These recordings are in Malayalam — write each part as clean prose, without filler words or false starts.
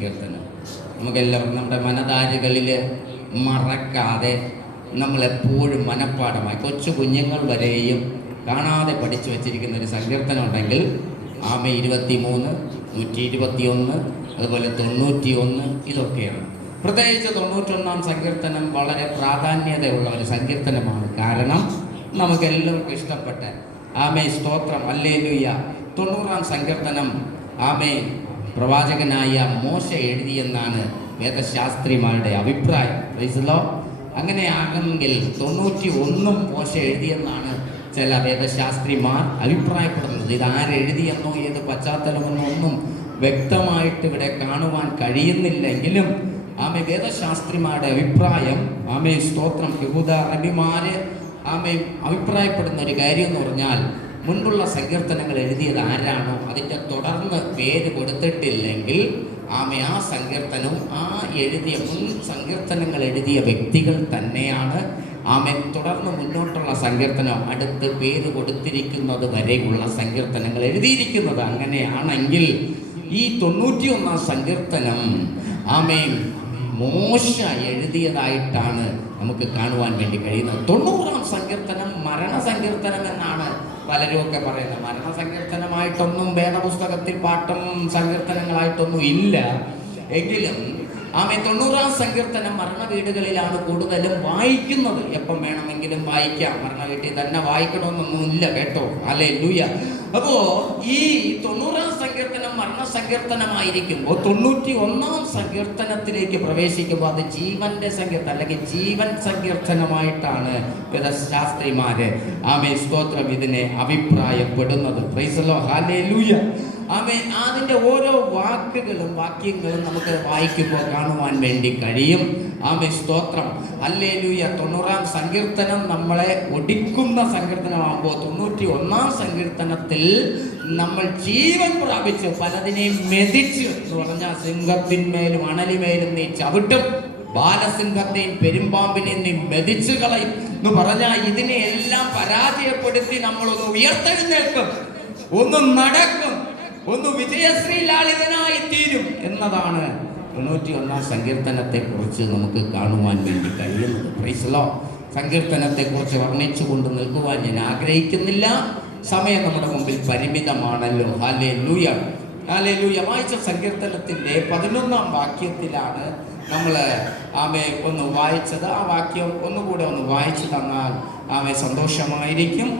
സങ്കീർത്തനം നമുക്കെല്ലാവർക്കും നമ്മുടെ മനതാരുകളിൽ മറക്കാതെ നമ്മളെപ്പോഴും മനഃപ്പാഠമായി കൊച്ചു കുഞ്ഞുങ്ങൾ വരെയും കാണാതെ പഠിച്ചു വച്ചിരിക്കുന്ന ഒരു സങ്കീർത്തനം ഉണ്ടെങ്കിൽ ആമ 23, 121, അതുപോലെ 91 ഇതൊക്കെയാണ്. പ്രത്യേകിച്ച് 91-ാം സങ്കീർത്തനം വളരെ പ്രാധാന്യതയുള്ള ഒരു സങ്കീർത്തനമാണ്. കാരണം നമുക്കെല്ലാവർക്കും ഇഷ്ടപ്പെട്ട ആമേ സ്തോത്രം ഹല്ലേലൂയ 90-ാം സങ്കീർത്തനം ആമേ പ്രവാചകനായ മോശ എഴുതിയെന്നാണ് വേദശാസ്ത്രിമാരുടെ അഭിപ്രായം. Price the Lord. അങ്ങനെയാണെങ്കിൽ 91 മോശ എഴുതിയെന്നാണ് ചില വേദശാസ്ത്രിമാർ അഭിപ്രായപ്പെടുന്നത്. ഇത് ആരെഴുതിയെന്നോ ഏത് പശ്ചാത്തലമെന്നോ ഒന്നും വ്യക്തമായിട്ട് ഇവിടെ കാണുവാൻ കഴിയുന്നില്ലെങ്കിലും ആമേ വേദശാസ്ത്രിമാരുടെ അഭിപ്രായം ആമേ സ്തോത്രം യഹൂദ റബിമാര് ആമേ അഭിപ്രായപ്പെടുന്ന ഒരു കാര്യം എന്ന് പറഞ്ഞാൽ മുൻപുള്ള സങ്കീർത്തനങ്ങൾ എഴുതിയത് ആരാണോ അതിൻ്റെ തുടർന്ന് പേര് കൊടുത്തിട്ടില്ലെങ്കിൽ ആമേ ആ സങ്കീർത്തനവും ആ എഴുതിയ മുൻ സങ്കീർത്തനങ്ങൾ എഴുതിയ വ്യക്തികൾ തന്നെയാണ് ആമേ തുടർന്ന് മുന്നോട്ടുള്ള സങ്കീർത്തനം അടുത്ത് പേര് കൊടുത്തിരിക്കുന്നത് വരെയുള്ള സങ്കീർത്തനങ്ങൾ എഴുതിയിരിക്കുന്നത്. അങ്ങനെയാണെങ്കിൽ ഈ 91-ാം സങ്കീർത്തനം ആമേ മോശ എഴുതിയതായിട്ടാണ് നമുക്ക് കാണുവാൻ വേണ്ടി കഴിയുന്നത്. 90-ാം സങ്കീർത്തനം മരണസങ്കീർത്തനം എന്നാണ് പലരും ഒക്കെ പറയുന്നത്. മരണസങ്കീർത്തനമായിട്ടൊന്നും വേദപുസ്തകത്തിൽ പാട്ടും സങ്കീർത്തനങ്ങളായിട്ടൊന്നും ഇല്ല. എങ്കിലും ആമേ 90-ാം സങ്കീർത്തനം മരണ വീടുകളിലാണ് കൂടുതലും വായിക്കുന്നത്. എപ്പം വേണമെങ്കിലും വായിക്കാം, മരണ വീട്ടിൽ തന്നെ വായിക്കണമെന്നൊന്നുമില്ല കേട്ടോ. ഹല്ലേലൂയ. അപ്പോ ഈ 90-ാം സങ്കീർത്തനം മരണസങ്കീർത്തനമായിരിക്കുമ്പോൾ 91-ാം സങ്കീർത്തനത്തിലേക്ക് പ്രവേശിക്കുമ്പോൾ അത് ജീവന്റെ സങ്കീർത്തനം അല്ലെങ്കിൽ ജീവൻ സങ്കീർത്തനമായിട്ടാണ് വേദശാസ്ത്രിമാര് ആമേ സ്തോത്രം ഇതിനെ അഭിപ്രായപ്പെടുന്നത്. Price the Lord. ഹല്ലേലൂയ. ആമേൻ. അതിൻ്റെ ഓരോ വാക്കുകളും വാക്യങ്ങളും നമുക്ക് വായിക്കുമ്പോൾ കാണുവാൻ വേണ്ടി കഴിയും. ആമേൻ സ്തോത്രം ഹല്ലേലൂയ. 90-ാം സങ്കീർത്തനം നമ്മളെ ഒടിക്കുന്ന സങ്കീർത്തനമാകുമ്പോൾ 91-ാം സങ്കീർത്തനത്തിൽ നമ്മൾ ജീവൻ പ്രാപിച്ച് പലതിനെയും മെതിച്ച് എന്ന് പറഞ്ഞാൽ സിംഹത്തിന്മേലും അണലിമേലും നീ ചവിട്ടും, ബാലസിംഹത്തെയും പെരുമ്പാമ്പിനെയും നീ മെതിച്ചു കളയും എന്ന് പറഞ്ഞാൽ ഇതിനെ എല്ലാം പരാജയപ്പെടുത്തി നമ്മളൊന്ന് ഉയർത്തെഴുന്നേൽക്കും, ഒന്ന് നടക്കും, ഒന്ന് വിജയശ്രീലാളിതനായി തീരും എന്നതാണ് 91-ാം സങ്കീർത്തനത്തെ കുറിച്ച് നമുക്ക് കാണുവാൻ വേണ്ടി കഴിയുന്നത്. Price the Lord. സങ്കീർത്തനത്തെ കുറിച്ച് വർണ്ണിച്ചു കൊണ്ട് നിൽക്കുവാൻ ഞാൻ ആഗ്രഹിക്കുന്നില്ല. സമയം നമ്മുടെ മുമ്പിൽ പരിമിതമാണല്ലോ. ഹല്ലേലൂയ. ഹല്ലേലൂയ. വായിച്ച സങ്കീർത്തനത്തിന്റെ 11-ാം വാക്യത്തിലാണ് നമ്മൾ ആമേ ഒന്ന് വായിച്ചത്. ആ വാക്യം ഒന്നുകൂടെ ഒന്ന് വായിച്ചു തന്നാൽ ആമേ സന്തോഷമായിരിക്കും.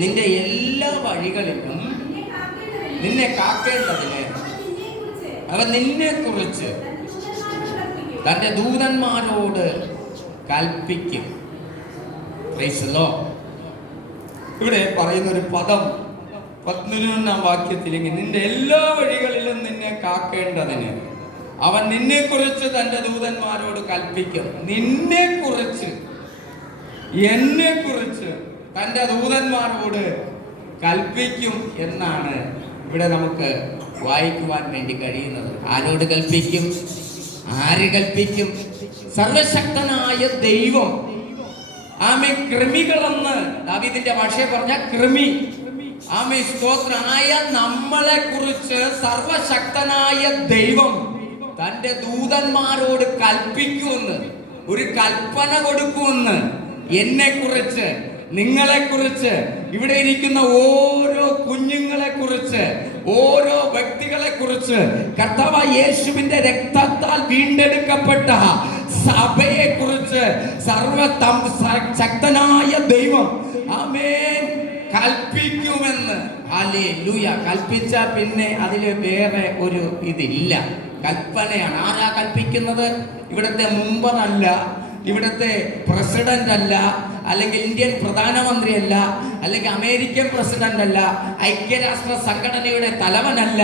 നിന്റെ എല്ലാ വഴികളിലും നിന്നെ കാക്കേണ്ടതിന് അവൻ നിന്നെ കുറിച്ച് തൻ്റെ ദൂതന്മാരോട് കൽപ്പിക്കും. Praise the Lord. ഇവിടെ പറയുന്ന ഒരു പദം 11-ാം വാക്യത്തിലെങ്കിൽ നിന്റെ എല്ലാ വഴികളിലും നിന്നെ കാക്കേണ്ടതിന് അവൻ നിന്നെ കുറിച്ച് തൻ്റെ ദൂതന്മാരോട് കൽപ്പിക്കും. നിന്നെ കുറിച്ച്, എന്നെ കുറിച്ച് തൻ്റെ ദൂതന്മാരോട് കൽപ്പിക്കും എന്നാണ് ഇവിടെ നമുക്ക് വായിക്കുവാൻ വേണ്ടി കഴിയുന്നത്. ആരോട് കൽപ്പിക്കും? ആര് കൽപ്പിക്കും? സർവശക്തനായ ദൈവം. ആമേ കൃമികളെന്ന് ദാവീദിന്റെ ഭാഷയെ പറഞ്ഞ കൃമി ആമേ സ്തോത്രനായ നമ്മളെ കുറിച്ച് സർവശക്തനായ ദൈവം തന്റെ ദൂതന്മാരോട് കൽപ്പിക്കുമെന്ന്, ഒരു കൽപ്പന കൊടുക്കുമെന്ന്. എന്നെ കുറിച്ച്, നിങ്ങളെ കുറിച്ച്, ഇവിടെ ഇരിക്കുന്ന ഓരോ കുഞ്ഞുങ്ങളെ കുറിച്ച്, ഓരോ വ്യക്തികളെ കുറിച്ച്, കർത്താവ് യേശുവിന്റെ രക്തത്താൽ വീണ്ടെടുക്കപ്പെട്ട സഭയെ കുറിച്ച് സർവശക്തനായ ദൈവം ആമേൻ കൽപ്പിക്കുമെന്ന്. ഹല്ലേലൂയ. കൽപ്പിച്ച പിന്നെ അതില് വേറെ ഒരു ഇതില്ല, കൽപ്പനയാണ്. ആരാ കൽപ്പിക്കുന്നത്? ഇവിടുത്തെ മുമ്പറല്ല, ഇവിടുത്തെ പ്രസിഡന്റ് അല്ല, അല്ലെങ്കിൽ ഇന്ത്യൻ പ്രധാനമന്ത്രിയല്ല, അല്ലെങ്കിൽ അമേരിക്കൻ പ്രസിഡന്റ് അല്ല, ഐക്യരാഷ്ട്ര സംഘടനയുടെ തലവനല്ല.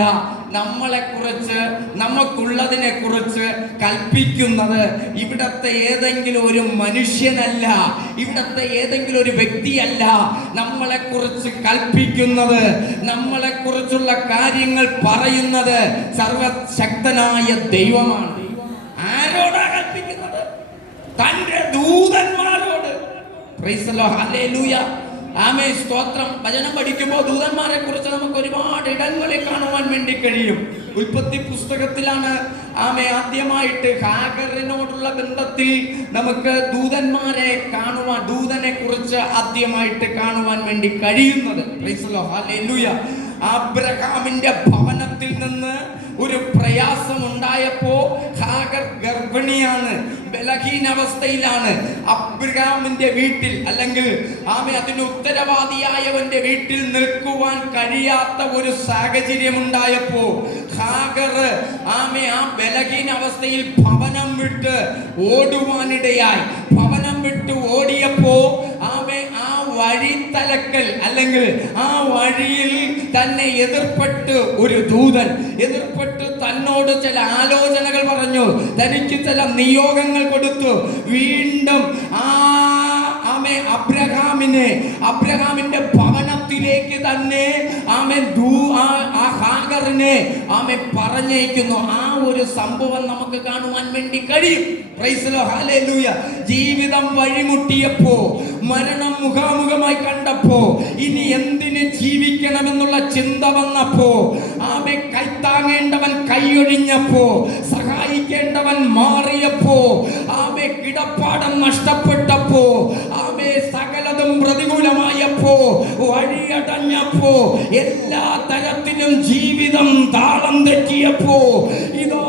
നമ്മളെ കുറിച്ച്, നമുക്കുള്ളതിനെ കുറിച്ച് കൽപ്പിക്കുന്നത് ഇവിടത്തെ ഏതെങ്കിലും ഒരു മനുഷ്യനല്ല, ഇവിടത്തെ ഏതെങ്കിലും ഒരു വ്യക്തിയല്ല. നമ്മളെ കുറിച്ച് കൽപ്പിക്കുന്നത്, നമ്മളെ കുറിച്ചുള്ള കാര്യങ്ങൾ പറയുന്നത് സർവശക്തനായ ദൈവമാണ്. ആരോടാ കൽപ്പിക്കുന്നത്? തന്റെ ദൂതന്മാരോട്. Praise the Lord. ഹല്ലേലൂയ. ആമേൻ സ്തോത്രം. വചനം പഠിക്കുമ്പോൾ ദൂതന്മാരെ കുറിച്ച് നമുക്ക് ഒരുപാട് ഇടങ്ങളിൽ കാണുവാൻ വേണ്ടി കഴിയും. ഉൽപ്പത്തി പുസ്തകത്തിലാണ് ആദ്യമായിട്ട് ഹാഗറിനോടുള്ള ബന്ധത്തിൽ നമുക്ക് ദൂതന്മാരെ കാണുവാൻ, ദൂതനെ കുറിച്ച് ആദ്യമായിട്ട് കാണുവാൻ വേണ്ടി കഴിയുന്നത്. Price the Lord, hallelujah. അബ്രഹാമിന്റെ ഭവനത്തിൽ നിന്ന് ഒരു പ്രയാസം ഉണ്ടായപ്പോ ഹാഗർ ഗർഭിണിയാണ്, ബലഹീനാവസ്ഥയിലാണ്. അബ്രഹാമിന്റെ വീട്ടിൽ അല്ലെങ്കിൽ അതിന് ഉത്തരവാദിയായവന്റെ വീട്ടിൽ നിൽക്കുവാൻ കഴിയാത്ത ഒരു സാഹചര്യം ഉണ്ടായപ്പോ ഹാഗർ ആ ബലഹീനാവസ്ഥയിൽ ഭവനം വിട്ട് ഓടുവാനിടയായി. ഭവനം വിട്ട് ഓടിയപ്പോ ആ വഴിത്തലക്കൽ അല്ലെങ്കിൽ ആ വഴിയിൽ തന്നെ എതിർപ്പെട്ട് ഒരു ദൂതൻ എതിർപ്പെട്ട് തന്നോട് ചില ആലോചനകൾ പറഞ്ഞു, തനിക്ക് ചില നിയോഗങ്ങൾ കൊടുത്തു. വീണ്ടും അബ്രഹാമിന്റെ ഭവനത്തിലേക്ക് തന്നെ ഹാഗറിനെ പറഞ്ഞയക്കുന്നു. ആ ഒരു സംഭവം നമുക്ക് കാണുവാൻ വേണ്ടി കഴിയും. Praise the Lord, hallelujah. ജീവിതം വഴിമുട്ടിയപ്പോ, മരണം മുഖാമുഖമായി കണ്ടപ്പോ, ഇനി എന്തിന് ജീവിക്കണമെന്നുള്ള ചിന്ത വന്നപ്പോ, കൈത്താങ്ങേണ്ടവൻ കൈയൊഴിഞ്ഞപ്പോ, സഹായിക്കേണ്ടവൻ മാറിയപ്പോ, കിടപ്പാടം നഷ്ടപ്പെട്ടപ്പോ, സകലതും പ്രതികൂലമായപ്പോ, വഴിയടഞ്ഞപ്പോ, എല്ലാ തരത്തിലും ജീവിതം താളം തെറ്റിയപ്പോ, ഇതാ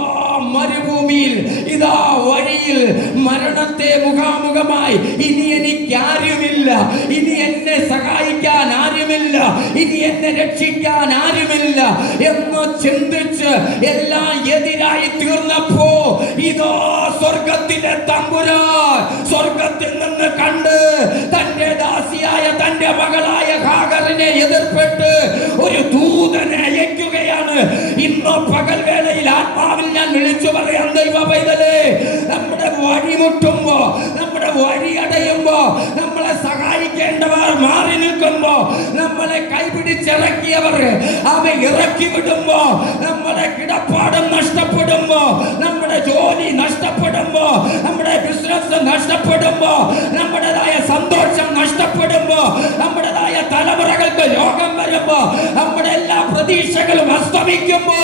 മരുഭൂമിയിൽ, ഇതാ വഴിയിൽ മരണത്തെ മുഖാമുഖമായി, ഇനി എനിക്ക് ആരുമില്ല, ഇനി എന്നെ സഹായിക്കാൻ ആരുമില്ല, ഇനി എന്നെ രക്ഷിക്കാൻ ആരുമില്ല എന്ന് ചിന്തിച്ച് എല്ലാം എതിരായി തീർന്നപ്പോ, ഇതോ സ്വർഗത്തിലെ തമ്പുരാൻ സ്വർഗത്തിൽ നിന്ന് കണ്ട് തന്റെ ദാസിയായ തന്റെ മകളായ ഹാഗറിനെ എതിർപ്പെട്ട് ഒരു ദൂതനെ അയക്കുകയാണ്. ഇന്ന് പകൽവേളയിൽ ആത്മാവിൽ ഞാൻ വിളിച്ചു പറയാം, ദൈവ പൈതലേ, നമ്മുടെ വഴിമുട്ടുമ്പോ, നമ്മുടെ വഴി അടയുമ്പോ, നമ്മളെ സഹായിക്കേണ്ടവർ മാറി നിൽക്കുമ്പോ, നമ്മളെ കൈപിടിച്ചിറക്കിയവർ ഇറക്കി വിടുമ്പോ, നമ്മുടെ കിടപ്പാടം നഷ്ടപ്പെടുമ്പോ, നമ്മുടെ ജോലി നഷ്ടപ്പെടുമ്പോ, നമ്മുടെ ബിസിനസ് നഷ്ടപ്പെടുമ്പോ, നമ്മുടേതായ സന്തോഷം നഷ്ടപ്പെടുമ്പോ, നമ്മുടേതായ തലമുറകൾക്ക് രോഗം വരുമ്പോ, നമ്മുടെ എല്ലാ പ്രതീക്ഷകളും അസ്തമിക്കുമ്പോ,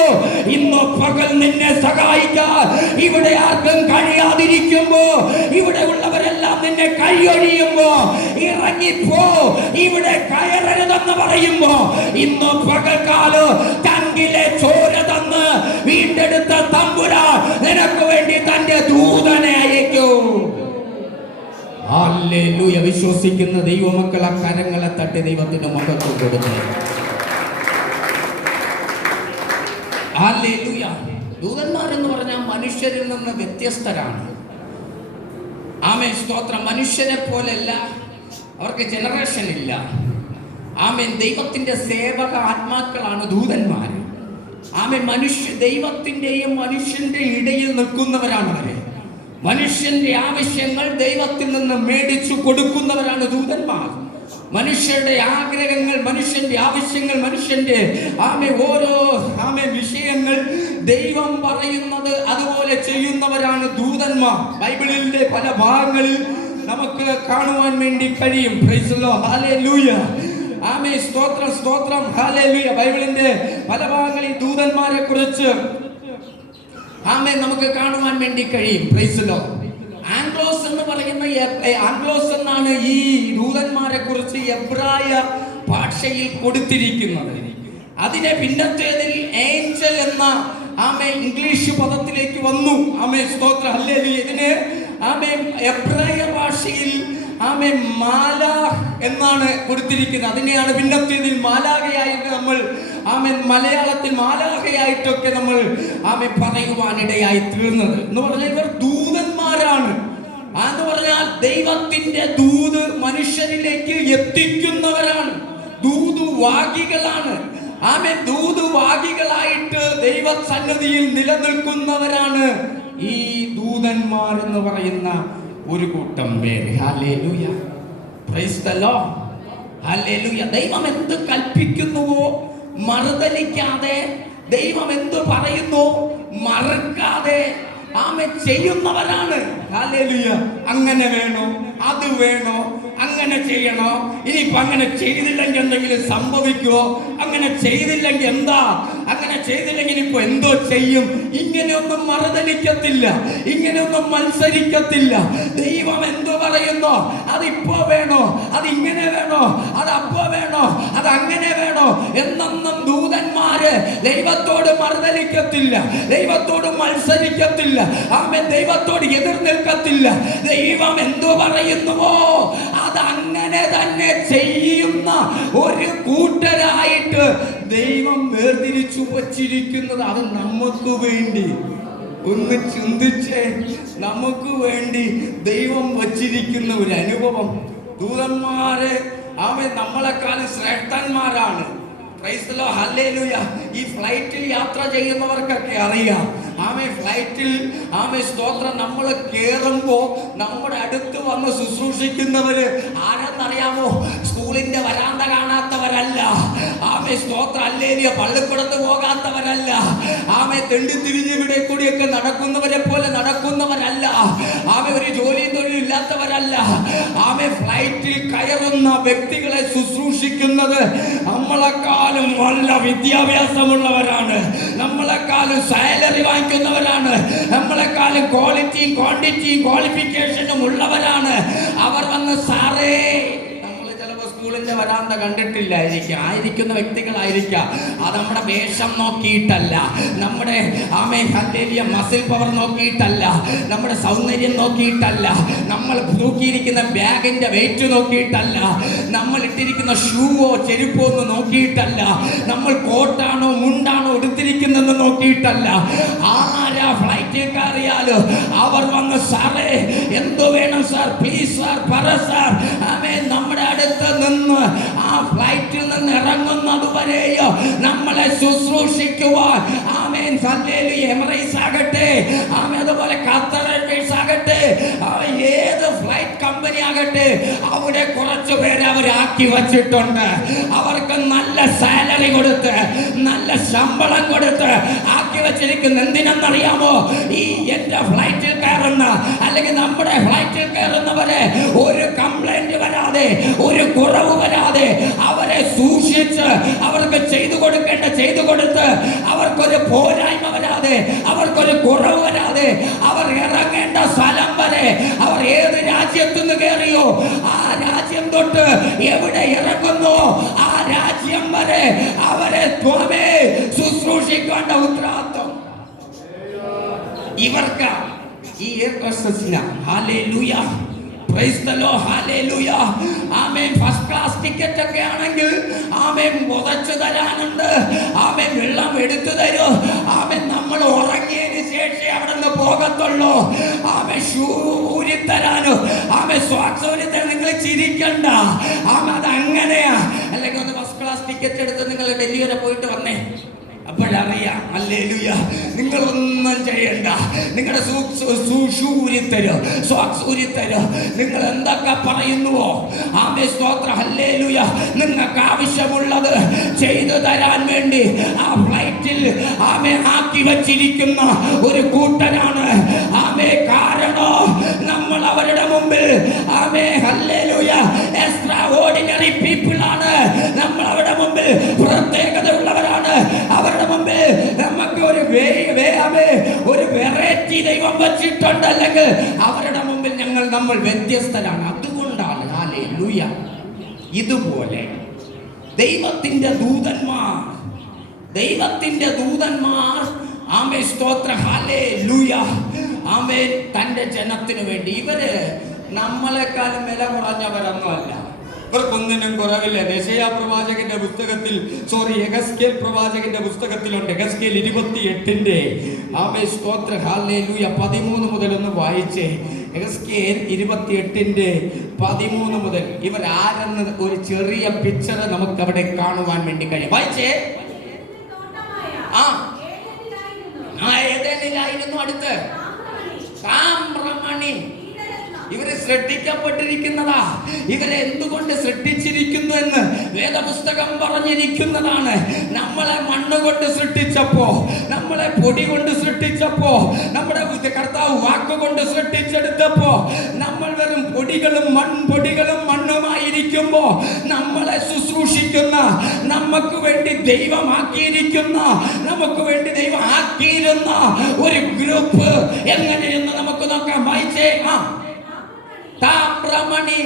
ഇന്ന് പകൽ നിന്നെ സഹായിക്കാൻ ഇവിടെ ആർക്കും കഴിയാതിരിക്കുമ്പോ, ഇവിടെ ഉള്ളവരെല്ലാം നിന്നെ കൈയൊഴിയുമ്പോ, ഇറങ്ങിപ്പോ, ഇവിടെ കയറരുതെന്ന് പറയുമ്പോ, ഇന്ന് പകൽക്കാലം തങ്കിലെ ചോര തന്ന് വീണ്ടെടുത്ത തമ്പുരാൻ നിനക്ക് വേണ്ടി തന്റെ ദൂതനെ അയക്കൂ. ഹല്ലേലൂയ. വിശ്വസിക്കുന്ന ദൈവമക്കൾ ആ കരങ്ങളെ തട്ടി ദൈവത്തിന്റെ മഹത്വം കൊടുത്തു. ഹല്ലേലൂയ. ദൂതന്മാരെന്ന് പറഞ്ഞാൽ മനുഷ്യരിൽ നിന്ന് വ്യത്യസ്തരാണ്. ആമേൻ, സ്തോത്രം. മനുഷ്യരെ പോലെയല്ല, അവർക്ക് ജനറേഷൻ ഇല്ല. ആമേൻ. ദൈവത്തിന്റെ സേവക ആത്മാക്കളാണ് ദൂതന്മാർ. ആമേൻ. ദൈവത്തിന്റെയും മനുഷ്യന്റെ ഇടയിൽ നിൽക്കുന്നവരാണ് അവര്. മനുഷ്യന്റെ ആവശ്യങ്ങൾ ദൈവത്തിൽ നിന്ന് മേടിച്ചു കൊടുക്കുന്നവരാണ് ദൂതന്മാർ. മനുഷ്യരുടെ ആഗ്രഹങ്ങൾ, മനുഷ്യന്റെ ആവശ്യങ്ങൾ, മനുഷ്യന്റെ ഓരോ വിഷയങ്ങൾ ദൈവം പറയുന്നത് അതുപോലെ ചെയ്യുന്നവരാണ് ദൂതന്മാർ. ബൈബിളിന്റെ പല ഭാഗങ്ങളിൽ നമുക്ക് കാണുവാൻ വേണ്ടി കഴിയും. പ്രൈസ് ദി ലോർഡ്, ഹല്ലേലൂയ. ആമേൻ, സ്തോത്രം, സ്തോത്രം, ഹല്ലേലൂയ. ബൈബിളിന്റെ പല ഭാഗങ്ങളിൽ ദൂതന്മാരെ കുറിച്ച് നമുക്ക് കാണുവാൻ വേണ്ടി കഴിയും. Praise the Lord. ആംഗ്ലോസ് എന്ന് പറയുന്ന ആംഗ്ലോസ് എന്നാണ് ഈ ദൂതന്മാരെ കുറിച്ച് എബ്രായ ഭാഷയിൽ കൊടുത്തിരിക്കുന്നത്. അതിനെ പിന്നത്തേതിൽ ഏഞ്ചൽ എന്ന ഇംഗ്ലീഷ് പദത്തിലേക്ക് വന്നു. സ്തോത്ര, ഹല്ലേലൂയ. ഇതിന് എബ്രായ ഭാഷയിൽ മാലാഖ് എന്നാണ് കൊടുത്തിരിക്കുന്നത്. അതിനെയാണ് പിന്നത്തേതിൽ മാലാഖയായിട്ട് നമ്മൾ മലയാളത്തിൽ മാലാഖയായിട്ടൊക്കെ നമ്മൾ പറയുവാനിടയായി തീർന്നത്. എന്ന് പറഞ്ഞാൽ ഇവർ ദൂതന്മാരാണ്. എന്ന് പറഞ്ഞാൽ ദൈവത്തിന്റെ ദൂത് മനുഷ്യരിലേക്ക് എത്തിക്കുന്നവരാണ്, ദൂതുവാഹികളാണ്. ദൂതുവാഹികളായിട്ട് ദൈവസന്നിധിയിൽ നിലനിൽക്കുന്നവരാണ് ഈ ദൂതന്മാർ എന്ന് പറയുന്ന ഒരു കൂട്ടം പേര്. Hallelujah, praise the Lord, hallelujah. ദൈവം എന്ത് കൽപ്പിക്കുന്നുവോ മറുതലിക്കാതെ, ദൈവം എന്ത് പറയുന്നു മറക്കാതെ ചെയ്യുന്നവരാണ്. ഹല്ലേലൂയ. അങ്ങനെ വേണോ, അത് വേണോ, അങ്ങനെ ചെയ്യണോ, ഇനിയിപ്പോ അങ്ങനെ ചെയ്തില്ലെങ്കിൽ എന്തെങ്കിലും സംഭവിക്കുമോ, അങ്ങനെ ചെയ്തില്ലെങ്കിൽ എന്താ, അങ്ങനെ ചെയ്തില്ലെങ്കിൽ ഇപ്പൊ എന്തോ ചെയ്യും, ഇങ്ങനെയൊന്നും മറുതലിക്കത്തില്ല, ഇങ്ങനെയൊന്നും മത്സരിക്കത്തില്ല. ദൈവം എന്തോ പറയുന്നോ അതിപ്പോ വേണോ, അതിങ്ങനെ വേണോ, അത് അപ്പോ വേണോ, അത് അങ്ങനെ വേണോ എന്നൊന്നും ദൂതന്മാര് ദൈവത്തോട് മറുതലിക്കത്തില്ല, ദൈവത്തോട് മത്സരിക്കത്തില്ല, ആമേൻ, ദൈവത്തോട് എതിർ നിൽക്കത്തില്ല. ദൈവം എന്തോ പറയുന്നുവോ അത് അങ്ങനെ തന്നെ ചെയ്യുന്ന ഒരു കൂട്ടരായിട്ട് ദൈവം വേർതിരിച്ചു വച്ചിരിക്കുന്നത്. അത് നമുക്ക് വേണ്ടി ഒന്ന് ചിന്തിച്ചേ, നമുക്ക് വേണ്ടി ദൈവം വച്ചിരിക്കുന്ന ഒരു അനുഭവം. ദൂതന്മാരെ ആമേൻ നമ്മളെക്കാളും ശ്രേഷ്ഠന്മാരാണ്. പ്രൈസ് ദി ലോർഡ്, ഹല്ലേലൂയ. ഈ ഫ്ലൈറ്റിൽ യാത്ര ചെയ്യുന്നവർക്കൊക്കെ അറിയാം, ആമേൻ, ഫ്ലൈറ്റിൽ ആമേൻ സ്തോത്രം നമ്മൾ കേറുമ്പോ നമ്മുടെ അടുത്ത് വന്ന് ശുശ്രൂഷിക്കുന്നവര് ആരെന്നറിയാമോ? സ്കൂളിന്റെ വരാന്ത കാണാത്തവരല്ല, ആമേൻ സ്തോത്രം, ഹല്ലേലൂയ, പള്ളിക്കൂടത്ത് പോകാത്തവരല്ല, ആമേൻ തെണ്ടി തിരിഞ്ഞ് ഇവിടെ കൂടിയൊക്കെ നടക്കുന്നവരെ പോലെ നടക്കുന്നവരല്ല, ആമേൻ ഒരു ജോലിയും തൊഴിലും ഇല്ലാത്തവരല്ല, ആമേൻ ഫ്ലൈറ്റിൽ കയറുന്ന വ്യക്തികളെ ശുശ്രൂഷിക്കുന്നത് നമ്മളെക്കാളും നല്ല വിദ്യാഭ്യാസമുള്ളവരാണ്, നമ്മളെക്കാളും സാലറി വാങ്ങിക്കുന്നവരാണ്, നമ്മളെക്കാളും ക്വാളിറ്റിയും ക്വാണ്ടിറ്റിയും ക്വാളിഫിക്കേഷനും ഉള്ളവരാണ്. അവർ വന്ന് സാറേ, സ്കൂളിന്റെ വരാന്ത കണ്ടിട്ടില്ലായിരിക്കാം, ആയിരിക്കുന്ന വ്യക്തികളായിരിക്കാം. അത് നമ്മുടെ വേഷം നോക്കിയിട്ടല്ല, നമ്മുടെ ആമേൻ ഹല്ലേലൂയ മസിൽ പവർ നോക്കിയിട്ടല്ല, നമ്മുടെ സൗന്ദര്യം നോക്കിയിട്ടല്ല, നമ്മൾ തൂക്കിയിരിക്കുന്ന ബാഗിന്റെ വെയിറ്റ് നോക്കിയിട്ടല്ല, നമ്മൾ ഇട്ടിരിക്കുന്ന ഷൂവോ ചെരുപ്പോ ഒന്നും നോക്കിയിട്ടല്ല, നമ്മൾ കോട്ടാണോ മുണ്ടാണോ എടുത്തിരിക്കുന്നെന്ന് നോക്കിയിട്ടല്ല. ആരാ ഫ്ലൈറ്റിൽ കയറിയാലോ അവർ വന്ന് സാറേ എന്തോ വേണം സാർ, പ്ലീസ് സാർ, പറ സാർ, ആമേൻ, നമ്മുടെ അടുത്ത് ആ ഫ്ലൈറ്റിൽ നിന്ന് ഇറങ്ങുന്നത് വരെയോ നമ്മളെ ശുശ്രൂഷിക്കുവാൻ, ആമേൻ ഹല്ലേലൂയ, എമിറേറ്റ്സ് ആകട്ടെ, ആമേൻ, അതുപോലെ ഖത്തർ എയർവേസ് ആകട്ടെ, ഏത് ഫ്ലൈറ്റ് കമ്പനി ആകട്ടെ, അവിടെ കുറച്ചു പേരെ അവരാക്കി വച്ചിട്ടുണ്ട്. അവർക്ക് നല്ല സാലറി കൊടുത്ത് നല്ല ശമ്പളം കൊടുത്ത് ആക്കി വച്ചിരിക്കുന്ന. എന്തിനെന്നറിയാമോ? ഈ എന്റെ ഫ്ലൈറ്റിൽ കയറുന്ന അല്ലെങ്കിൽ നമ്മുടെ ഫ്ലൈറ്റിൽ കയറുന്നവരെ ഒരു കംപ്ലൈന്റ് വരാതെ, ഒരു കുറവ് വരാതെ അവരെ സൂക്ഷിച്ച് അവർക്ക് ചെയ്തു കൊടുക്കേണ്ട ചെയ്തു കൊടുത്ത്, അവർക്കൊരു പോരായ്മ വരാതെ, അവർക്കൊരു കുറവ് വരാതെ, അവർ ഇറങ്ങേണ്ട സ്ഥലം വരെ, അവർ ഏത് രാജ്യത്തുനിന്ന് കയറിയോ ആ രാജ്യം തൊട്ട് എവിടെ ഇറങ്ങുന്നു ആ രാജ്യം വരെ അവരെ ശുശ്രൂഷിക്കേണ്ട ഉത്തരവാദിത്വം ഇവർക്ക്, ഈ എയർ ഹോസ്റ്റസിന്. ഹല്ലേലൂയ, പ്രൈസ് ദി ലോർഡ്, ഹല്ലേലൂയ, ആമേൻ. ഫസ്റ്റ് ക്ലാസ് ടിക്കറ്റ് ഒക്കെ ആണെങ്കിൽ ആമേൻ പുതച്ചു തരാനുണ്ട്, ആമേൻ വെള്ളം എടുത്തു തരും, ആമേൻ നമ്മൾ ഉറങ്ങിയതിന് ശേഷം അവിടെ നിന്ന് പോകത്തുള്ളൂ, ആമേൻ ഷൂ ഊരിത്തരാനോ, ആമേൻ സോക്സ് ഊരിത്തരാൻ. നിങ്ങൾ ചിരിക്കണ്ട, ആമേൻ അത് അങ്ങനെയാ. അല്ലെങ്കിൽ ഒന്ന് ഫസ്റ്റ് ക്ലാസ് ടിക്കറ്റ് എടുത്ത് നിങ്ങൾ ഡൽഹി വരെ പോയിട്ട് വന്നേ, അപ്പോഴറിയാം. ഹല്ലേലൂയ, നിങ്ങളൊന്നും ചെയ്യണ്ട, നിങ്ങളുടെ ഷൂ ഊരിത്തരോ, സോക്സ് ഊരിത്തരോ, നിങ്ങൾ എന്തൊക്കെ പറയുന്നുവോ ആമേൻ സ്തോത്രം, ഹല്ലേലൂയ, നിങ്ങൾക്ക് ആവശ്യമുള്ളത് ചെയ്തു തരാൻ വേണ്ടി ആ ഫ്ലൈറ്റിൽ ആമേൻ ആക്കി വച്ചിരിക്കുന്ന ഒരു കൂട്ടനാണ് ആമേൻ. കാരണം നമ്മൾ അവരുടെ മുമ്പിൽ amen hallelujah extra ordinary people ആണ്, നമ്മൾ അവരുടെ മുമ്പിൽ പ്രത്യേകത ഉള്ളവരാണ്. അവരുടെ മുമ്പിൽ നമുക്ക് ഒരു വെറൈറ്റി ദൈവം വച്ചിട്ടുണ്ട്, അല്ലെങ്കിൽ അവരുടെ മുമ്പിൽ നമ്മൾ വ്യത്യസ്തരാണ്. അതുകൊണ്ടാണ് ഹല്ലേലൂയ ഇതുപോലെ ദൈവത്തിന്റെ ദൂതന്മാർ ആമേൻ സ്തോത്രം, ഹല്ലേലൂയ, ആമേൻ, തന്റെ ജനത്തിനു വേണ്ടി. ഇവര് നമ്മളെക്കാളും വില കുറഞ്ഞവരൊന്നുമല്ല, ഇവർക്കൊന്നിനും കുറവില്ല. യെശയ്യാ പ്രവാചകന്റെ പുസ്തകത്തിൽ, യെഹെസ്കേൽ പ്രവാചകന്റെ പുസ്തകത്തിലുണ്ട്. യെഹെസ്കേൽ 28 ആമേൻ സ്തോത്രം, ഹല്ലേലൂയ 13 മുതൽ ഒന്ന് വായിച്ചേ. യെഹെസ്കേൽ 28:13 മുതൽ ഇവർ ആരെന്ന് ഒരു ചെറിയ പിക്ചർ നമുക്ക് അവിടെ കാണുവാൻ വേണ്ടി കഴിയും. വായിച്ചേ. ഏതേനിലായിരുന്നു അടുത്ത് താമ്രമണി ഇവര് ശ്രദ്ധിക്കപ്പെട്ടിരിക്കുന്നതാ. ഇവരെ എന്തുകൊണ്ട് സൃഷ്ടിച്ചിരിക്കുന്നു എന്ന് വേദപുസ്തകം പറഞ്ഞിരിക്കുന്നതാണ്. നമ്മളെ മണ്ണ് കൊണ്ട് സൃഷ്ടിച്ചപ്പോ, നമ്മളെ പൊടി കൊണ്ട് സൃഷ്ടിച്ചപ്പോ, നമ്മുടെ കർത്താവ് വാക്കുകൊണ്ട് സൃഷ്ടിച്ചെടുത്തപ്പോ, നമ്മൾ വെറും പൊടികളും മണ്ണുമായിരിക്കുമ്പോ നമ്മളെ ശുശ്രൂഷിക്കുന്ന, നമുക്ക് വേണ്ടി ദൈവമാക്കിയിരിക്കുന്ന, നമുക്ക് വേണ്ടി ദൈവം ആക്കിയിരുന്ന ഒരു ഗ്രൂപ്പ് എങ്ങനെയെന്ന് നമുക്ക് നോക്കാം. വായിച്ചേ. താമ്രമണി,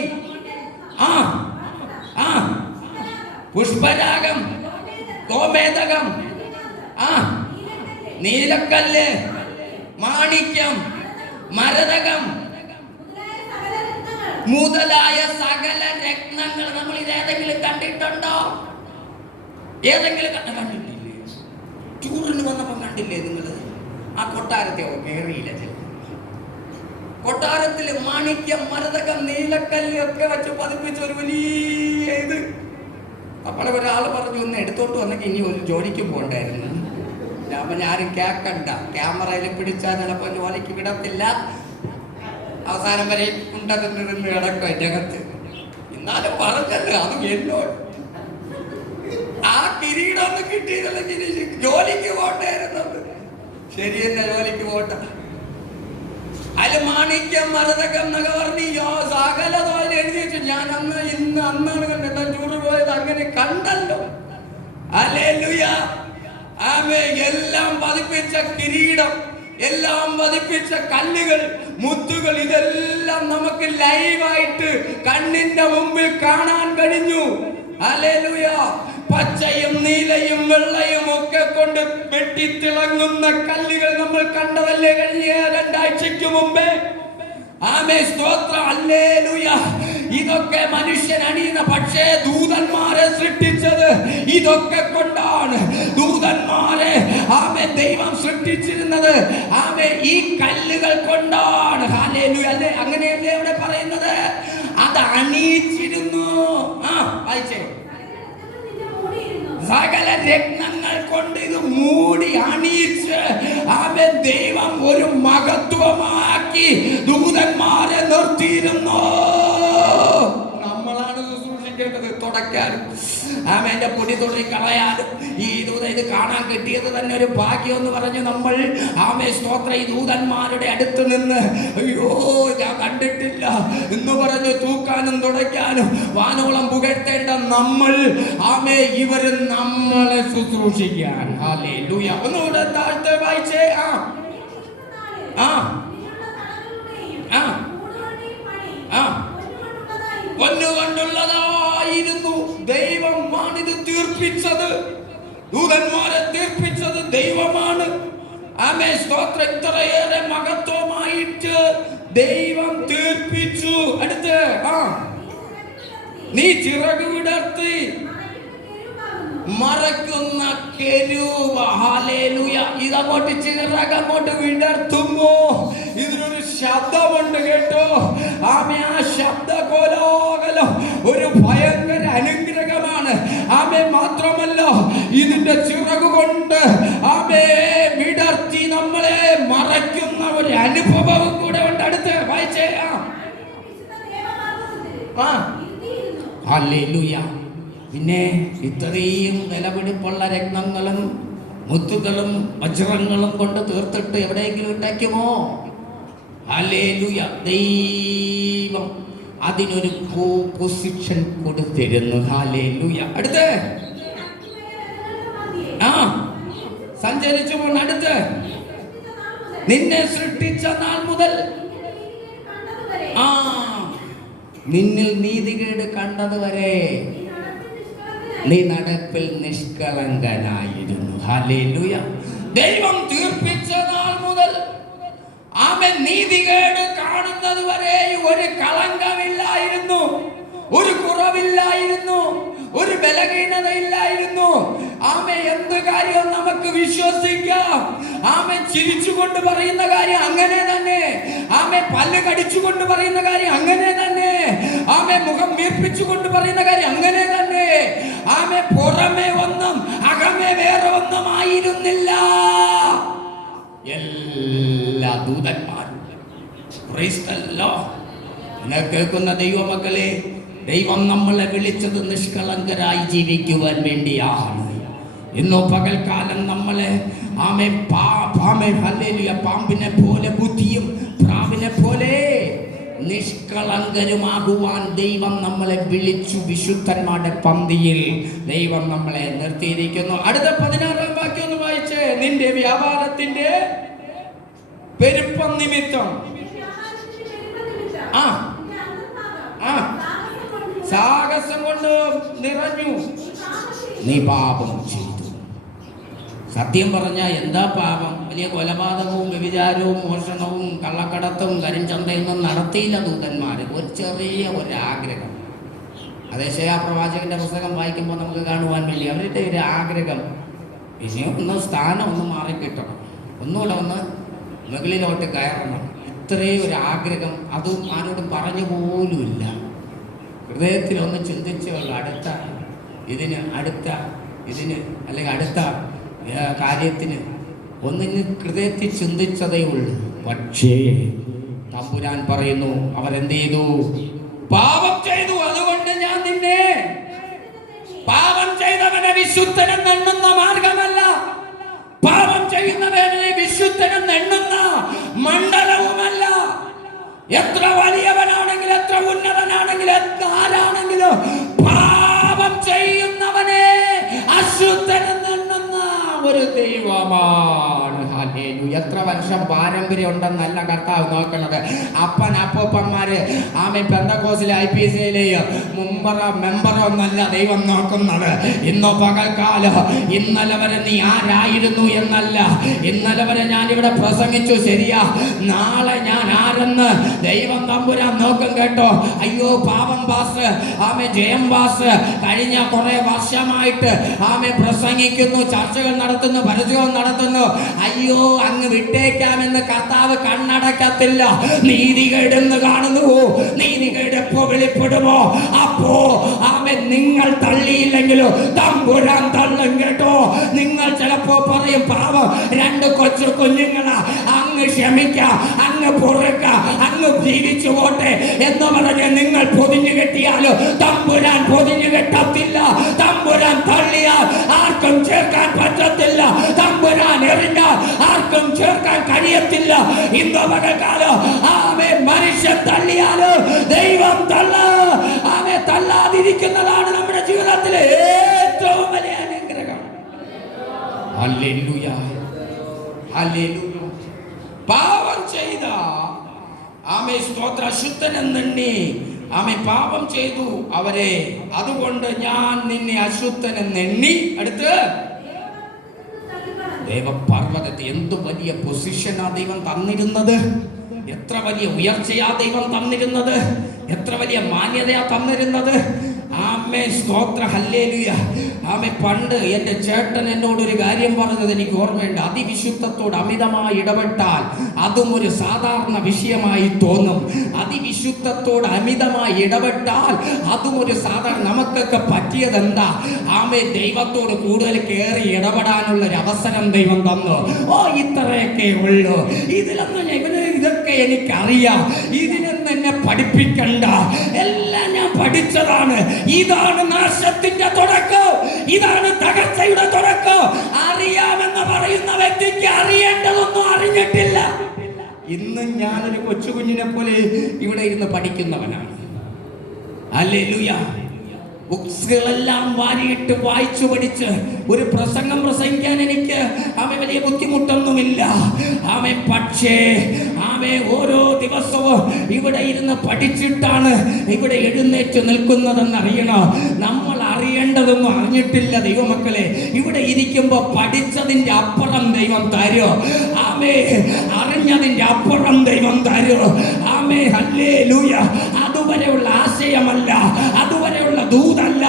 പുഷ്പരാഗം, ഗോമേതകം, നീലക്കല്ല്, മാണിക്യം, മരതകം മുതലായ സകല രത്നങ്ങൾ. നമ്മൾ ഇതേതെങ്കിലും കണ്ടിട്ടുണ്ടോ? ഏതെങ്കിലും കണ്ടിട്ടില്ലേ? ടൂറിന് വന്നപ്പോ കണ്ടില്ലേ നിങ്ങൾ? ആ കൊട്ടാരത്തെ കേറിയില്ല. കൊട്ടാരത്തില് മാണിക്യം, മരതകം, നീലക്കല്ല് ഒക്കെ വെച്ച് പതിപ്പിച്ച ഒരു വലിയ ഇത്. അപ്പോൾ ഒരാൾ പറഞ്ഞു, ഒന്ന് എടുത്തോട്ട് വന്നെങ്കിൽ ഇനി ഒരു ജോലിക്ക് പോകണ്ടായിരുന്നു. അപ്പൊ ഞാനും കേക്കണ്ട, ക്യാമറയിൽ പിടിച്ചാൽ ചിലപ്പോ ജോലിക്ക് വിടത്തില്ല, അവസാനം വരെ ഉണ്ടെന്ന് കിടക്കും എൻ്റെ അകത്ത്. എന്നാലും പറഞ്ഞല്ലോ, അത് എന്നോട് ആ കിരീടം ഒന്ന് കിട്ടിയതല്ലെങ്കിൽ ജോലിക്ക് പോകണ്ടായിരുന്നത്. ശരി തന്നെ, ജോലിക്ക് പോട്ടെ. അതിൽ മാണിക്യം, മരതകം എന്നൊക്കെ പറഞ്ഞു സകല തോൽ എഴുതി വെച്ചു. ഞാൻ അന്നാണ് കണ്ടത്, ടൂറ് പോയത് അങ്ങനെ കണ്ടല്ലോ. ഹല്ലേലൂയ, ആമേൻ. എല്ലാം പതിപ്പിച്ച കിരീടം, എല്ലാം പതിപ്പിച്ച കല്ലുകൾ, മുത്തുകൾ, ഇതെല്ലാം നമുക്ക് ലൈവായിട്ട് കണ്ണിന്റെ മുമ്പിൽ കാണാൻ കഴിഞ്ഞു. ഹല്ലേലൂയ. പച്ചയും നീലയും വെള്ളയും ഒക്കെ കൊണ്ട് വെട്ടിത്തിളങ്ങുന്ന കല്ലുകൾ നമ്മൾ കണ്ടതല്ലേ കഴിഞ്ഞ 2 ആഴ്ചയ്ക്ക് മുമ്പേ? ആമേൻ, സ്തോത്രം, ഹല്ലേലൂയ. ഇതൊക്കെ മനുഷ്യൻ അണിയുന്ന, പക്ഷേ ദൂതന്മാരെ സൃഷ്ടിച്ചത് ഇതൊക്കെ കൊണ്ടാണ്. ദൂതന്മാരെ ആമേൻ ദൈവം സൃഷ്ടിച്ചിരുന്നത് ആമേൻ ഈ കല്ലുകൾ കൊണ്ടാണ്. ഹല്ലേലൂയ. അല്ലേ? അങ്ങനെയല്ലേ അവിടെ പറയുന്നത്? അത് അണിയിച്ചിരുന്നു. വായിച്ചേ. സകല രത്നങ്ങൾ കൊണ്ട് ഇത് മൂടി അണിയിച്ച് ആമേൻ ദൈവം ഒരു മഹത്വമാക്കി ദൂതന്മാരെ നിർത്തിയിരുന്നു. നമ്മളാണ് ശുശ്രൂഷിക്കേണ്ടത്, തുടയ്ക്കാനും ആമേന്റെ പൊടി തൊടി കളയാനും. ഈ ദൂത ഇത് കാണാൻ കിട്ടിയത് തന്നെ ഒരു ഭാഗ്യം എന്ന് പറഞ്ഞ് നമ്മൾ ആമേ സ്തോത്ര ഈ ദൂതന്മാരുടെ അടുത്ത് നിന്ന് അയ്യോ ഞാൻ കണ്ടിട്ടില്ല എന്ന് പറഞ്ഞ് തൂക്കാനും തുടയ്ക്കാനും വാനോളം പുകഴ്ത്തേണ്ട നമ്മൾ ആമേ ഇവര് നമ്മളെ ശുശ്രൂഷിക്കാൻ. ഹല്ലേലൂയ. ഒന്നുകൂടെ താഴ്ത്തെ വായിച്ചേ. പൊന്നുകൊണ്ടുള്ളതായിരുന്നു. ദൈവമാണ് ഇത് തീർപ്പിച്ചത്. ദൂതന്മാരെ തീർപ്പിച്ചത് ദൈവമാണ്. ആമേൻ, സ്തോത്രം. ഇത്രയേറെ മഹത്വമായിട്ട് ദൈവം തീർപ്പിച്ചു. അടുത്ത് നീ ചിറക് വിടർത്തി മറക്കുന്ന കെരൂബ്. ഹല്ലേലൂയ. ഇതങ്ങോട്ട് ചിറകങ്ങോട്ട് വിടർത്തുമ്പോ ഇതിനൊരു ശബ്ദമുണ്ട് കേട്ടോ. ആമേ, ആ ശബ്ദ കോലാഹലം ഒരു ഭയങ്കര അനുഗ്രഹമാണ്. ആമേ, മാത്രമല്ല ഇതിന്റെ ചിറക് കൊണ്ട് ആമേ വിടർത്തി നമ്മളെ മറയ്ക്കുന്ന ഒരു അനുഭവവും കൂടെ ഉണ്ട്. അടുത്ത് വായിച്ചേ. ഹല്ലേലൂയ. പിന്നെ ഇത്രയും വിലപിടിപ്പുള്ള രത്നങ്ങളും മുത്തുകളും വജ്രങ്ങളും കൊണ്ട് തീർത്തിട്ട് എവിടെയെങ്കിലും ഇട്ടേക്കുമോ? ഹല്ലേലൂയ. ദൈവം അതിനൊരു പൊസിഷൻ കൊടുത്തിരുന്നു. ഹല്ലേലൂയ. അടുത്ത് സഞ്ചരിച്ചു പോണ. അടുത്ത് നിന്നെ സൃഷ്ടിച്ച നാൾ മുതൽ നിന്നിൽ നീതികേട് കണ്ടതുവരെ നീ നടപ്പിൽ നിഷ്കളങ്കനായിരുന്നു. ഹല്ലേലൂയ. ദൈവം തീർപ്പിച്ച നാൾ മുതൽ ആമേൻ നീതികേട് കാണുന്നത് വരെ ഒരു കളങ്കമില്ലായിരുന്നു, ഒരു കുറവില്ലായിരുന്നു, ഒരു ബലഹീനതയില്ലായിരുന്നു. ആമേ, എന്ത് കാര്യം നമുക്ക് വിശ്വസിക്കാം. ആമേ, ചിരിച്ചുകൊണ്ട് പറയുന്ന കാര്യം അങ്ങനെ തന്നെ. ആമേ, പല്ല് കടിച്ചുകൊണ്ട് പറയുന്ന കാര്യം അങ്ങനെ തന്നെ. ആമേ, മുഖം വീർപ്പിച്ചുകൊണ്ട് പറയുന്ന കാര്യം അങ്ങനെ തന്നെ. ആമേ, പുറമേ ഒന്നും അകമേ വേറെ ഒന്നും ആയിരുന്നില്ല. എല്ലാ ദൂതന്മാരും പ്രൈസ് ദി ലോർഡ് എന്നെ കേൾക്കുന്ന ദൈവമക്കളെ, ദൈവം നമ്മളെ വിളിച്ചത് നിഷ്കളങ്കരായി ജീവിക്കുവാൻ വേണ്ടിയാണ്. ഇന്നോ പകൽക്കാലം നമ്മളെ പാമ്പിനെ പോലെ ബുദ്ധിയും പ്രാവിനെ പോലെ നിഷ്കളങ്കരുമാകുവാൻ ദൈവം നമ്മളെ വിളിച്ചു. വിശുദ്ധന്മാരുടെ പന്തിയിൽ ദൈവം നമ്മളെ നിർത്തിയിരിക്കുന്നു. അടുത്ത 16 വാക്യം ഒന്ന് വായിച്ചേ. നിന്റെ വ്യാപാരത്തിന്റെ പെരുപ്പം നിമിത്തം സാഹസം കൊണ്ട് നിറഞ്ഞു നീ പാപം ചെയ്തു. സത്യം പറഞ്ഞാൽ എന്താ പാപം? വലിയ കൊലപാതകവും വ്യഭിചാരവും മോഷണവും കള്ളക്കടത്തും കരിഞ്ചന്തയിൽ നിന്നും നടത്തിയില്ല ദൂതന്മാർ. ഒരു ചെറിയ ഒരാഗ്രഹം. അത് യെശയ്യാ പ്രവാചകന്റെ പുസ്തകം വായിക്കുമ്പോൾ നമുക്ക് കാണുവാൻ വേണ്ടി അവരുടെ ഒരു ആഗ്രഹം, ഇനിയും ഒന്ന് സ്ഥാനം ഒന്ന് മാറിക്കിട്ടണം, ഒന്നുകൂടെ ഒന്ന് മുകളിലോട്ട് കയറണം. ഇത്രയും ഒരു ആഗ്രഹം. അതും ആരോടും പറഞ്ഞു പോലുമില്ല. ഹൃദയത്തിൽ ഒന്ന് ചിന്തിച്ചേ ഉള്ളൂ. അടുത്ത ഇതിന് അല്ലെങ്കിൽ അടുത്ത കാര്യത്തിന് ഒന്നിന് ഹൃദയത്തിൽ ചിന്തിച്ചതേ ഉള്ളൂ. പക്ഷേ തമ്പുരാൻ പറയുന്നു, അവരെന്ത് ചെയ്തു? പാപം ചെയ്തു. അതുകൊണ്ട് ഞാൻ നിന്നെ പാപം ചെയ്തവനെ വിശുദ്ധനെന്ന് എണ്ണുന്ന മാർഗമല്ല, പാപം ചെയ്യുന്നവനെ വിശുദ്ധനെന്ന് എണ്ണുന്ന മണ്ഡലവുമല്ല. എത്ര വലിയവനാണെങ്കിലും എത്ര ഉന്നതനാണെങ്കിലും ആരാണെങ്കിലും പാപം ചെയ്യുന്നവനെ അശുദ്ധനെന്ന് എണ്ണുന്ന ഒരു ദൈവമാണ്. എത്ര വർഷം പാരമ്പര്യം ഉണ്ടെന്നല്ല കർത്താവ് നോക്കണത്. അപ്പൂപ്പന്മാര് പെന്തക്കോസിലെ IPCയിലെയോ മെമ്പറോ എന്നല്ല ദൈവം നോക്കുന്നത്. ഇന്നോ പകൽക്കാലം ഇന്നലെ വരെ നീ ആരായിരുന്നു എന്നല്ല. ഇന്നലെ വരെ ഞാനിവിടെ പ്രസംഗിച്ചു, ശരിയാ. നാളെ ഞാൻ ആരെന്ന് ദൈവം തമ്പുരാൻ നോക്കും കേട്ടോ. അയ്യോ പാപം പാസ് ജയം പാസ് കഴിഞ്ഞ കുറെ വർഷമായിട്ട് പ്രസംഗിക്കുന്നു, ചർച്ചകൾ നടത്തുന്നു, പരസ്യവും നടത്തുന്നു. അയ്യോ അങ്ങ് വിട്ടേക്കാമെന്ന് കർത്താവ് കണ്ണടക്കത്തില്ല. നീതികേടെന്ന് കാണുന്നുവോ? നീതികേട് എപ്പോ വെളിപ്പെടുമോ അപ്പോ നിങ്ങൾ തള്ളിയില്ലെങ്കിലോ തമ്പുരാൻ തള്ളും കേട്ടോ. നിങ്ങൾ ചിലപ്പോ പറയും, പാവം 2 കൊച്ചു കുഞ്ഞുങ്ങളാ, അങ്ങ് ക്ഷമിക്ക, അങ്ങ് പൊറുക്ക, അങ്ങ് ജീവിച്ചു പോട്ടെ എന്ന് പറഞ്ഞ് നിങ്ങൾ പൊതിഞ്ഞു കെട്ടിയാലോ തമ്പുരാൻ പൊതിഞ്ഞു കെട്ടത്തില്ല. തമ്പുരാൻ തള്ളിയാൽ ആർക്കും ചേർക്കാൻ പറ്റത്തില്ല. തമ്പുരാൻ എറിഞ്ഞാൽ ആർക്കും ചേർക്കാൻ കഴിയത്തില്ല. ഇന്നോ പകൽക്കാലം മനുഷ്യൻ തള്ളിയാലോ ദൈവം തള്ളാതിരിക്കുന്നതാണ് നമ്മുടെ ജീവിതത്തിലെ ഏറ്റവും വലിയ അനുഗ്രഹം. Hallelujah, hallelujah. പാപം ചെയ്ത സ്തോത്ര അശുദ്ധനെന്നെണ്ണി പാപം ചെയ്തു അവരെ, അതുകൊണ്ട് ഞാൻ നിന്നെ അശുദ്ധനെന്നെണ്ണി. അടുത്ത് ദേവപർവ്വതത്തെ എന്തു വലിയ പൊസിഷനാ ദൈവം തന്നിരുന്നത്, എത്ര വലിയ ഉയർച്ചയാ ദൈവം തന്നിരുന്നത്, എത്ര വലിയ മാന്യതയാ തന്നിരുന്നത്. സ്തോത്ര ഹല്ലേലൂയ. പണ്ട് എൻ്റെ ചേട്ടൻ എന്നോടൊരു കാര്യം പറഞ്ഞത് എനിക്ക് ഓർമ്മയുണ്ട്. അതിവിശുദ്ധത്തോട് അമിതമായി ഇടപെട്ടാൽ അതും ഒരു സാധാരണ വിഷയമായി തോന്നും. അതിവിശുദ്ധത്തോട് അമിതമായി ഇടപെട്ടാൽ അതും ഒരു സാധാരണ. നമുക്കൊക്കെ പറ്റിയതെന്താ? ദൈവത്തോട് കൂടുതൽ കയറി ഇടപെടാനുള്ള ഒരു അവസരം ദൈവം തന്നു. ഇത്രയൊക്കെ ഉള്ളൂ, ഇതിലൊന്നും ഇതൊക്കെ എനിക്കറിയാം, ഇതിനൊന്നും എന്നെ പഠിപ്പിക്കണ്ട, എല്ലാം ഞാൻ പഠിച്ചതാണ്. ഇതാണ് നാശത്തിന്റെ തുടക്കം, ഇതാണ് തകർച്ചയുടെ തുടക്കം. അറിയാമെന്ന് പറയുന്ന വ്യക്തിക്ക് അറിയേണ്ടതൊന്നും അറിഞ്ഞിട്ടില്ല. ഇന്ന് ഞാനൊരു കൊച്ചുകുഞ്ഞിനെ പോലെ ഇവിടെ ഇരുന്ന് പഠിക്കുന്നവനാണ്. ഹല്ലേലൂയ. ബുക്സുകളെല്ലാം വാരിയിട്ട് വായിച്ചു പഠിച്ച് ഒരു പ്രസംഗം പ്രസംഗിക്കാൻ എനിക്ക് വലിയ ബുദ്ധിമുട്ടൊന്നുമില്ല. പക്ഷേ ഓരോ ദിവസവും ഇവിടെ ഇരുന്ന് പഠിച്ചിട്ടാണ് ഇവിടെ എഴുന്നേറ്റ് നിൽക്കുന്നതെന്നറിയണോ? നമ്മൾ അറിയേണ്ടതൊന്നും അറിഞ്ഞിട്ടില്ല ദൈവമക്കളെ. ഇവിടെ ഇരിക്കുമ്പോൾ പഠിച്ചതിൻ്റെ അപ്പുറം ദൈവം തരോ. അറിഞ്ഞതിൻ്റെ അപ്പുറം ദൈവം തരോ. ഹല്ലേലൂയ. അതുവരെയുള്ള ആശയമല്ല, അതുവരെയുള്ള ദൂതല്ല,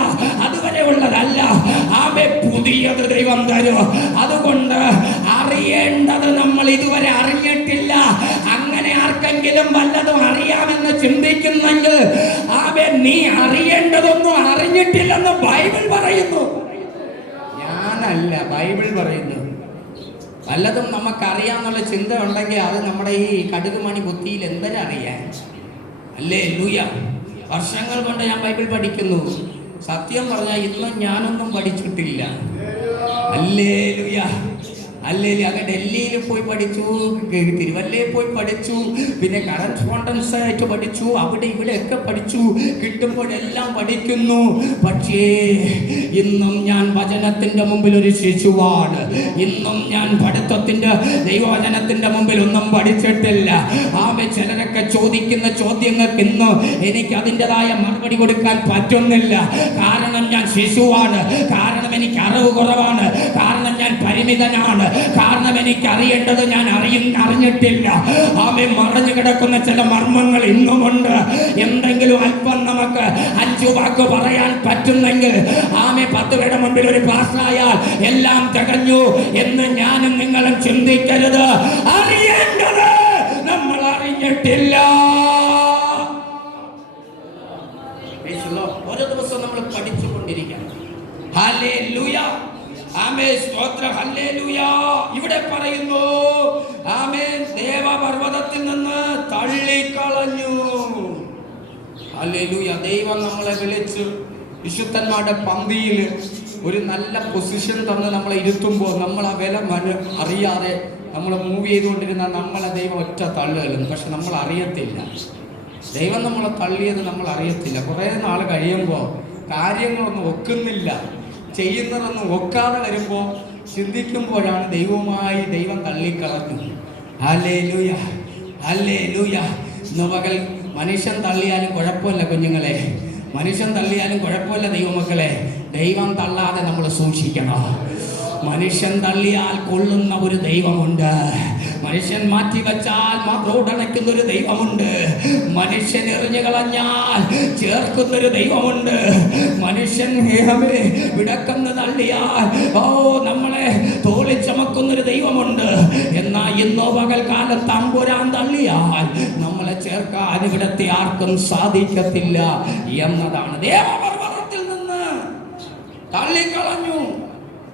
അതുവരെയുള്ളതല്ല. പുതിയത് ദൈവം തരും. അതുകൊണ്ട് അറിയേണ്ടത് നമ്മൾ ഇതുവരെ അറിഞ്ഞിട്ടില്ല. അങ്ങനെ ആർക്കെങ്കിലും വല്ലതും അറിയാമെന്ന് ചിന്തിക്കുന്നെങ്കിൽ നീ അറിയേണ്ടതൊന്നും അറിഞ്ഞിട്ടില്ലെന്ന് ബൈബിൾ പറയുന്നു. ഞാനല്ല, ബൈബിൾ പറയുന്നു. വല്ലതും നമുക്കറിയാന്നുള്ള ചിന്ത ഉണ്ടെങ്കിൽ അത് നമ്മുടെ ഈ കടുകുമണി ബുദ്ധിയിൽ എന്തൊരറിയാൻ. ഹല്ലേലൂയ. വർഷങ്ങൾ കൊണ്ട് ഞാൻ ബൈബിൾ പഠിക്കുന്നു. സത്യം പറഞ്ഞാൽ ഇന്നും ഞാനൊന്നും പഠിച്ചിട്ടില്ല. Hallelujah, hallelujah. അങ്ങ് ഡൽഹിയിൽ പോയി പഠിച്ചു, തിരുവല്ലയിൽ പോയി പഠിച്ചു, പിന്നെ കറസ്പോണ്ടൻസ് ആയിട്ട് പഠിച്ചു, അവിടെ ഇവിടെയൊക്കെ പഠിച്ചു, കിട്ടുമ്പോഴെല്ലാം പഠിക്കുന്നു. പക്ഷേ ഇന്നും ഞാൻ വചനത്തിൻ്റെ മുമ്പിൽ ഒരു ശിശുവാണ്. ഇന്നും ഞാൻ പഠിത്തത്തിൻ്റെ ദൈവവചനത്തിൻ്റെ മുമ്പിൽ ഒന്നും പഠിച്ചിട്ടില്ല. ചിലരൊക്കെ ചോദിക്കുന്ന ചോദ്യങ്ങൾക്ക് ഇന്ന് എനിക്ക് അതിൻ്റെതായ മറുപടി കൊടുക്കാൻ പറ്റുന്നില്ല. കാരണം ഞാൻ ശിശുവാണ്, കാരണം എനിക്ക് അറിവ് കുറവാണ്, കാരണം ഞാൻ പരിമിതനാണ്, കാരണം എനിക്ക് അറിയേണ്ടത് ഞാൻ അറിഞ്ഞിട്ടില്ല. മറഞ്ഞു കിടക്കുന്ന ചില മർമ്മങ്ങൾ ഇന്നുമുണ്ട്. എന്തെങ്കിലും അല്പം നമുക്ക് 5 വാക്ക് പറയാൻ പറ്റുന്നെങ്കിൽ 10 പേരുടെ മുമ്പിൽ ഒരു പാസ്സായാൽ എല്ലാം തികഞ്ഞു എന്ന് ഞാനും നിങ്ങളും ചിന്തിക്കരുത്. അറിയേണ്ടത് നമ്മൾ അറിഞ്ഞിട്ടില്ല. ഓരോ ദിവസവും നമ്മൾ പഠിച്ചുകൊണ്ടിരിക്കണം. ഹല്ലേലൂയ, ആമേൻ, സ്തോത്രം, ഹല്ലേലൂയ. ഇവിടെ പറയുന്നു, ആമേൻ, ദേവപർവ്വതത്തിൽ നിന്ന് തള്ളിക്കളഞ്ഞു. ഹല്ലേലൂയ. ദൈവം നമ്മളെ വിളിച്ച് വിശുദ്ധന്മാരുടെ പന്തിയിൽ ഒരു നല്ല പൊസിഷൻ തന്ന് നമ്മളെ ഇരുത്തുമ്പോൾ നമ്മൾ ആ വില അറിയാതെ നമ്മൾ മൂവ് ചെയ്തുകൊണ്ടിരുന്ന നമ്മളെ ദൈവം ഒറ്റ തള്ളുകയും, പക്ഷെ നമ്മൾ അറിയത്തില്ല. ദൈവം നമ്മളെ തള്ളിയത് നമ്മൾ അറിയത്തില്ല. കുറേ നാൾ കഴിയുമ്പോൾ കാര്യങ്ങളൊന്നും ഒക്കുന്നില്ല, ചെയ്യുന്നതൊന്നും ഒക്കാതെ വരുമ്പോൾ ചിന്തിക്കുമ്പോഴാണ് ദൈവവുമായി ദൈവം തള്ളിക്കളഞ്ഞു. Hallelujah, hallelujah. ഇന്ന് പകൽ മനുഷ്യൻ തള്ളിയാലും കുഴപ്പമില്ല കുഞ്ഞുങ്ങളെ, മനുഷ്യൻ തള്ളിയാലും കുഴപ്പമില്ല ദൈവമക്കളെ. ദൈവം തള്ളാതെ നമ്മൾ സൂക്ഷിക്കണം. മനുഷ്യൻ തള്ളിയാൽ കൊള്ളുന്ന ഒരു ദൈവമുണ്ട്. മനുഷ്യൻ മാറ്റിവെച്ചാൽ റോഡടയ്ക്കുന്ന ഒരു ദൈവമുണ്ട്. മനുഷ്യൻ എറിഞ്ഞു കളഞ്ഞാൽ ചേർക്കുന്നൊരു ദൈവമുണ്ട്. മനുഷ്യൻ വിടക്കെന്ന് തള്ളിയാൽ നമ്മളെ തോളിൽ ചമക്കുന്നൊരു ദൈവമുണ്ട്. എന്നാൽ ഇന്നോ പകൽക്കാലം തമ്പുരാൻ തള്ളിയാൽ നമ്മളെ ചേർക്കാൻ ഇവിടത്തെ ആർക്കും സാധിക്കത്തില്ല എന്നതാണ്. ദേവപർവ്വതത്തിൽ നിന്ന് തള്ളിക്കളഞ്ഞു.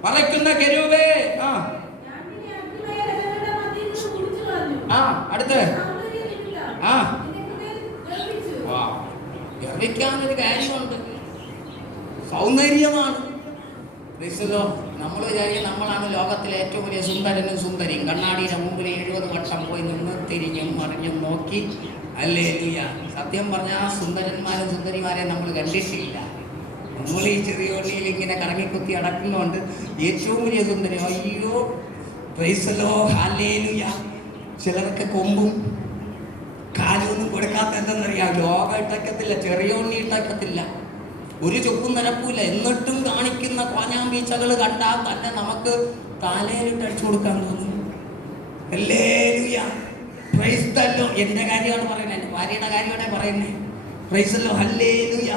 പറക്കുന്ന കെരൂബേ, അടുത്ത് ഗർവിക്കാനൊരു കാര്യമുണ്ട്, സൗന്ദര്യമാണ്. നമ്മൾ വിചാരിക്കും നമ്മളാണ് ലോകത്തിലെ ഏറ്റവും വലിയ സുന്ദരനും സുന്ദരിയും. കണ്ണാടിയുടെ മുമ്പിൽ 70 വട്ടം പോയി നിന്ന് തിരിഞ്ഞും മറിഞ്ഞും നോക്കി. ഹല്ലേലൂയ. സത്യം പറഞ്ഞാൽ സുന്ദരന്മാരും സുന്ദരിമാരെ നമ്മൾ കണ്ടിട്ടില്ല. നമ്മൾ ഈ ചെറിയ വള്ളിയിൽ ഇങ്ങനെ കറങ്ങിക്കുത്തി അടക്കുന്നതുകൊണ്ട് ഏറ്റവും വലിയ സുന്ദരി, അയ്യോ പ്രൈസ് ദി ലോർഡ്, ഹല്ലേലൂയ. ചിലർക്ക് കൊമ്പും കാലൊന്നും കൊടുക്കാത്ത എന്തെന്നറിയാം, ലോകം ഇട്ടക്കത്തില്ല, ചെറിയ ഉണ്ണി ഇട്ടക്കത്തില്ല, ഒരു ചൊപ്പും നിരപ്പില്ല. എന്നിട്ടും കാണിക്കുന്ന കോഞ്ഞാമ്പീച്ചകൾ കണ്ടാൽ തന്നെ നമുക്ക് തലയിലിട്ട് അടിച്ചു കൊടുക്കാൻ തോന്നും. Hallelujah, praise the Lord. എൻ്റെ കാര്യമാണ് പറയുന്നത്, എൻ്റെ ഭാര്യയുടെ കാര്യമാണ് പറയുന്നത്. പ്രൈസ് ദി ലോർഡ്, ഹല്ലേലൂയ,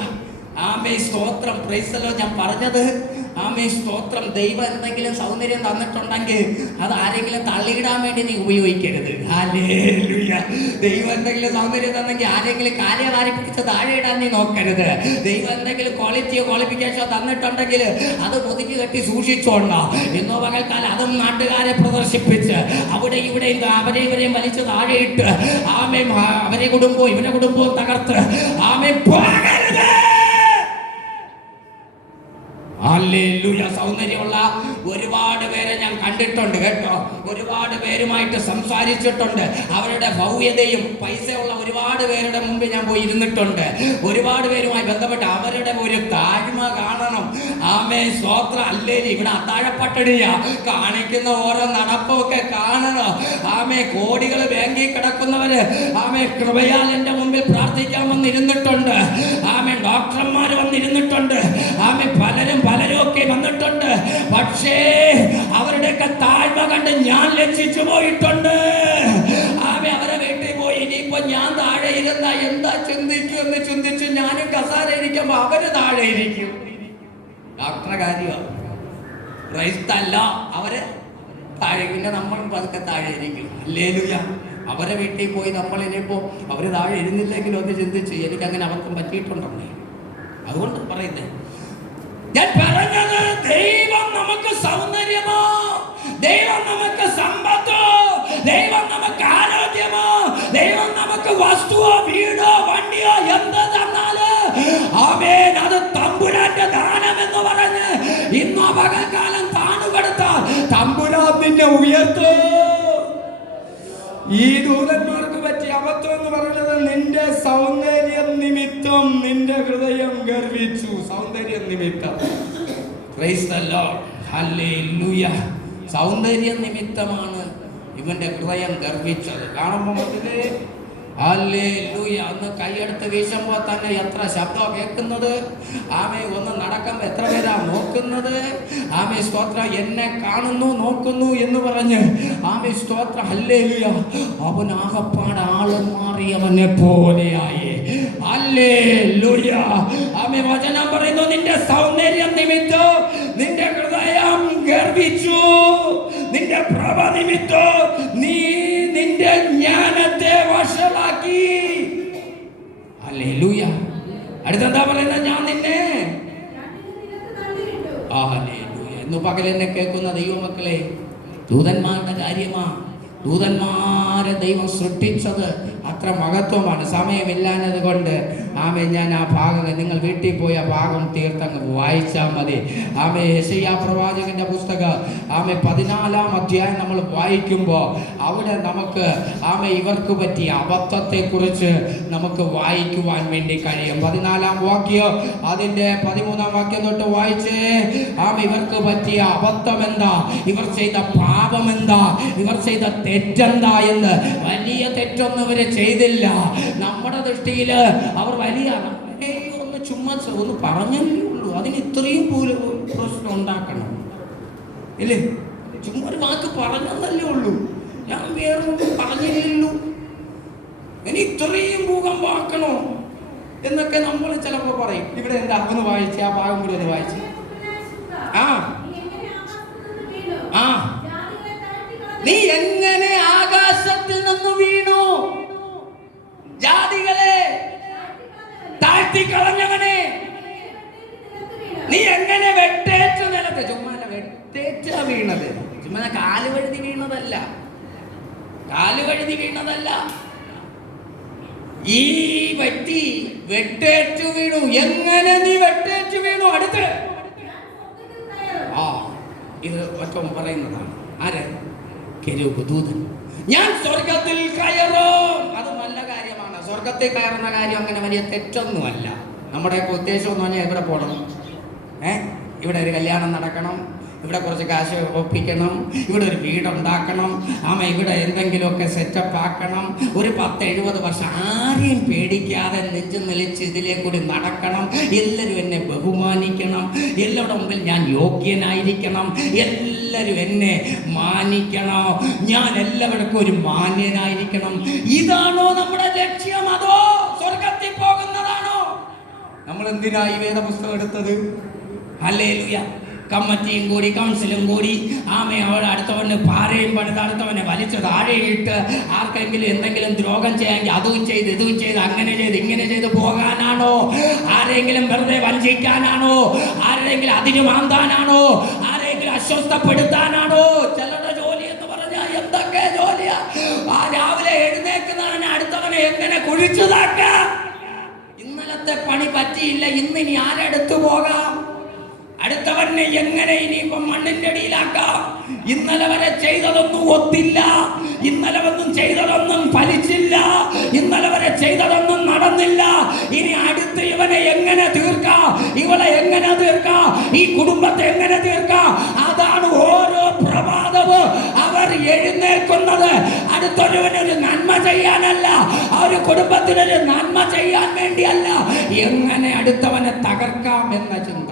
ആമേൻ, സ്തോത്രം, പ്രൈസ് ദി ലോർഡ്. ഞാൻ പറഞ്ഞത് ആമേൻ, സ്തോത്രം. ദൈവം എന്തെങ്കിലും സൗന്ദര്യം തന്നിട്ടുണ്ടെങ്കിൽ അത് ആരെങ്കിലും തള്ളിയിടാൻ വേണ്ടി നീ ഉപയോഗിക്കരുത്. ഹല്ലേലൂയ. ദൈവം എന്തെങ്കിലും സൗന്ദര്യം തന്നെങ്കിൽ ആരെങ്കിലും കാര്യവാരി പിടിച്ച് താഴെ ഇടാൻ നീ നോക്കരുത്. ദൈവം എന്തെങ്കിലും ക്വാളിറ്റിയോ ക്വാളിഫിക്കേഷനോ തന്നിട്ടുണ്ടെങ്കിൽ അത് പൊതിഞ്ഞു കെട്ടി സൂക്ഷിച്ചോണ്ട. എന്നോ പകൽക്കാലം അതും നാട്ടുകാരെ പ്രദർശിപ്പിച്ച് അവിടെ ഇവിടെയും അവരെ ഇവരെയും വലിച്ച് താഴെയിട്ട് ആമേൻ അവരെ കുടുംബവും ഇവരെ കുടുംബവും തകർത്ത് ആമേൻ പോകരുത്. ഹല്ലേലൂയ. സൗന്ദര്യമുള്ള ഒരുപാട് പേരെ ഞാൻ കണ്ടിട്ടുണ്ട് കേട്ടോ. ഒരുപാട് പേരുമായിട്ട് സംസാരിച്ചിട്ടുണ്ട്. അവരുടെ ഭവ്യതയും പൈസയുള്ള ഒരുപാട് പേരുടെ മുമ്പിൽ ഞാൻ പോയി ഇരുന്നിട്ടുണ്ട്. ഒരുപാട് പേരുമായി ബന്ധപ്പെട്ട് അവരുടെ ഒരു താഴ്മ കാണണം. ആമേൻ, സ്തോത്രം. ഹല്ലേലൂയ. ഇവിടെ അത്താഴപ്പട്ടണിയാ കാണിക്കുന്ന ഓരോ നടപ്പമൊക്കെ കാണണം. ആമേ, കോടികൾ ബാങ്കിൽ കിടക്കുന്നവര് ആമേ കൃപയാൽ എൻ്റെ മുമ്പിൽ പ്രാർത്ഥിക്കാൻ വന്നിരുന്നിട്ടുണ്ട്. ആമേ, ഡോക്ടർമാർ വന്നിരുന്നിട്ടുണ്ട്. ആമേ, പലരും ഒക്കെ വന്നിട്ടുണ്ട്. പക്ഷേ അവരുടെയൊക്കെ താഴ്മ കണ്ട് ഞാൻ ലജ്ജിച്ചു പോയിട്ടുണ്ട്. ആമേ, അവരെ വീട്ടിൽ പോയി ഇനിയിപ്പോ ഞാൻ താഴെ ഇരുന്ന എന്താ ചിന്തിക്കും എന്ന് ചിന്തിച്ച് ഞാനും കസാര ഇരിക്കുമ്പോ അവര് താഴെ ഇരിക്കും. ഡോക്ടറെ കാര്യമാണ്, ക്രൈസ്തല്ല, അവര് താഴെ, പിന്നെ നമ്മളും പതുക്കെ താഴെ ഇരിക്കും. ഹല്ലേലൂയ. അവരെ വീട്ടിൽ പോയി നമ്മൾ ഇനിയിപ്പോ അവര് താഴെ ഇരുന്നില്ലെങ്കിലും ഒന്ന് ചിന്തിച്ച് എനിക്കങ്ങനെ അബദ്ധം പറ്റിയിട്ടുണ്ടെന്നേ. അതുകൊണ്ട് പറയുന്നേ, ഞാൻ പറഞ്ഞത് ദൈവം നമുക്ക് സൗന്ദര്യമോ, ദൈവം നമുക്ക് സമ്പത്തോ, ദൈവം നമുക്ക് ആരോഗ്യമോ, ദൈവം നമുക്ക് വസ്തുവോ വീടോ വണ്ടിയോ എന്ത് തന്നാല് ആമേൻ അത് തമ്പുരാന്റെ ദാനം എന്ന് പറഞ്ഞ് ഇന്നോ പകൽക്കാലം താണുകെടുത്താൽ തമ്പുരാൻ നിന്നെ ഉയർത്തൂ. ഈ ദൂതന്മാർക്ക് പറ്റിയ അബദ്ധം എന്ന് പറയുന്നത് നിന്റെ സൗന്ദര്യം നിമിത്തം നിന്റെ ഹൃദയം ഗർവിച്ചു. സൗന്ദര്യം നിമിത്തം. Price the Lord. ഹല്ലേലൂയ. സൗന്ദര്യം നിമിത്തമാണ് ഇവന്റെ ഹൃദയം ഗർവിച്ചത്. കാണുമ്പോൾ മക്കളെ ഹല്ലേലൂയ. അന്ന് കൈയെടുത്ത് വീശുമ്പോൾ തന്നെ എത്ര ശബ്ദം കേൾക്കുന്നത്. ആമേ ഒന്ന് നടക്കുമ്പോൾ എത്ര പേരാ നോക്കുന്നത്. ആമേ സ്തോത്ര. എന്നെ കാണുന്നു നോക്കുന്നു എന്ന് പറഞ്ഞ് ആമേ സ്തോത്ര. ഹല്ലേലൂയ. അവൻ ആകപ്പാട് ആള് മാറിയവനെ പോലെയായി. ഹല്ലേലൂയ. ആമേ വചനം പറയുന്നു നിന്റെ സൗന്ദര്യം നിമിത്തം നിന്റെ ഹൃദയം ഗർവിച്ചു. നിന്റെ പ്രഭ നിമിത്തം നീ നിന്റെ ജ്ഞാനത്തെ വഷളാക്കി. ഹല്ലേലൂയ. അടുത്തെന്താ പറയുന്നത്? ഞാൻ നിന്നെ ഹല്ലേലൂയ. ഇന്ന് പകൽ എന്നെ കേൾക്കുന്ന ദൈവമക്കളെ, ദൂതന്മാരുടെ കാര്യമാ. ദൂതന്മാരെ ദൈവം സൃഷ്ടിച്ചത് അത്ര മഹത്വമാണ്. സമയമില്ലാഞ്ഞത് കൊണ്ട് ആമേ ഞാൻ ആ ഭാഗം നിങ്ങൾ വീട്ടിൽ പോയി ആ ഭാഗം തീർത്തങ്ങ് വായിച്ചാൽ മതി. ആമേ യെശയ്യാ പ്രവാചകന്റെ പുസ്തകം ആമേ 14-ാം അധ്യായം നമ്മൾ വായിക്കുമ്പോൾ അവിടെ നമുക്ക് ആമേ ഇവർക്ക് പറ്റിയ അബദ്ധത്തെക്കുറിച്ച് നമുക്ക് വായിക്കുവാൻ വേണ്ടി കഴിയും. 14-ാം വാക്യം അതിൻ്റെ 13-ാം വാക്യം തൊട്ട് വായിച്ചേ. ആമേ ഇവർക്ക് പറ്റിയ അബദ്ധം എന്താ, ഇവർ ചെയ്ത പാപം എന്താ, ഇവർ ചെയ്ത തെറ്റെന്താ എന്ന്. വലിയ തെറ്റൊന്നും ഇവര് ചെയ്തില്ല. നമ്മുടെ ദൃഷ്ടിയിൽ അവർ വലിയ ഒന്ന് ചുമ്മാ ഒന്ന് പറഞ്ഞല്ലേ ഉള്ളൂ. അതിന് ഇത്രയും പോലും പ്രശ്നം ഉണ്ടാക്കണം ഇല്ലേ? ചുമ്മാ ഒരു വാക്ക് പറഞ്ഞതല്ലേ ഉള്ളൂ. ഞാൻ വേറൊന്നും പറഞ്ഞില്ലല്ലോ, ഇനി ഇത്രയും ഭൂകമ്പാക്കണോ എന്നൊക്കെ നമ്മൾ ചിലപ്പോൾ പറയും. ഇവിടെ എന്താ ഒന്ന് വായിച്ച് ആ ഭാഗം കൂടി ഒന്ന് വായിച്ച്. നീ എങ്ങനെ ആകാശത്തിൽ നിന്ന് വീണു, ജാതികളെ താഴ്ത്തിക്കളഞ്ഞവനെ, നീ എങ്ങനെ വെട്ടേറ്റ നിലത്ത്. ചുമ്മാ വെട്ടേറ്റ വീണത്, ചുമ്മാ കാല് വഴുതി വീണതല്ല, കാല് വഴുതി വീണതല്ല. ഈ വ്യക്തി വെട്ടേറ്റു വീണു. എങ്ങനെ നീ വെട്ടേറ്റു വീണു? അടുത്ത് ഇത് മറ്റൊന്ന് പറയുന്നതാണ്. ആര്? കെരൂബ് ദൂതൻ. ഞാൻ സ്വർഗത്തിൽ കയറും. അത് നല്ല കാര്യമാണ്. സ്വർഗത്തിൽ കയറുന്ന കാര്യം അങ്ങനെ വലിയ തെറ്റൊന്നുമല്ല. നമ്മുടെ ഉദ്ദേശം എന്ന് പറഞ്ഞാൽ എവിടെ പോകണം? ഇവിടെ ഒരു കല്യാണം നടക്കണം, ഇവിടെ കുറച്ച് കാശ് ഒപ്പിക്കണം, ഇവിടെ ഒരു വീടുണ്ടാക്കണം, ഇവിടെ എന്തെങ്കിലുമൊക്കെ സെറ്റപ്പ് ആക്കണം. ഒരു 10-70 വർഷം ആരെയും പേടിക്കാതെ നെഞ്ചു നിലച്ച് ഇതിലേ കൂടി നടക്കണം. എല്ലാവരും എന്നെ ബഹുമാനിക്കണം, എല്ലാവരുടെ മുമ്പിൽ ഞാൻ യോഗ്യനായിരിക്കണം, എല്ലാവരും എന്നെ മാനിക്കണം, ഞാൻ എല്ലാവർക്കും ഒരു മാന്യനായിരിക്കണം. ഇതാണോ നമ്മുടെ ലക്ഷ്യം? അതോ സ്വർഗത്തിൽ പോകുന്നതാണോ? നമ്മൾ എന്തിനായി വേദപുസ്തകം എടുത്തത്? ഹല്ലേലൂയ. കമ്മിറ്റിയും കൂടി കൗൺസിലും കൂടി അവൾ അടുത്തവന് പാരയും പണിത് അടുത്തവനെ വലിച്ച് താഴെയിട്ട് ആർക്കെങ്കിലും എന്തെങ്കിലും ദ്രോഹം ചെയ്യാമെങ്കിൽ അതും ചെയ്ത് ഇതും ചെയ്ത് അങ്ങനെ ചെയ്ത് ഇങ്ങനെ ചെയ്ത് പോകാനാണോ? ആരെങ്കിലും വെറുതെ വഞ്ചിക്കാനാണോ? ആരെങ്കിലും അതിന് മാന്താനാണോ? ആരെങ്കിലും അസ്വസ്ഥപ്പെടുത്താനാണോ? ചിലരുടെ ജോലി എന്ന് പറഞ്ഞാൽ എന്തൊക്കെ ജോലിയാ! രാവിലെ എഴുന്നേക്കുന്നവനെ അടുത്തവനെ എങ്ങനെ കുഴിച്ചതാക്ക. ഇന്നലത്തെ പണി പറ്റിയില്ല, ഇന്നിനി ആരെടുത്തു പോകാം? അടുത്തവനെ എങ്ങനെ ഇനിയിപ്പം മണ്ണിന്റെ അടിയിലാക്കാം? ഇന്നലെ വരെ ചെയ്തതൊന്നും ഒത്തില്ല, ഇന്നലെ ഒന്നും ചെയ്തതൊന്നും ഫലിച്ചില്ല, ഇന്നലെ വരെ ചെയ്തതൊന്നും നടന്നില്ല. ഇനി അടുത്ത് ഇവനെ എങ്ങനെ തീർക്കാം, ഇവളെ എങ്ങനെ തീർക്കാം, ഈ കുടുംബത്തെ എങ്ങനെ തീർക്കാം? അതാണ് ഓരോ പ്രഭാതവും അവർ എഴുന്നേൽക്കുന്നത്. അടുത്തൊരുവനൊരു നന്മ ചെയ്യാനല്ല, ആ ഒരു കുടുംബത്തിനൊരു നന്മ ചെയ്യാൻ വേണ്ടിയല്ല, എങ്ങനെ അടുത്തവനെ തകർക്കാം എന്ന ചിന്ത.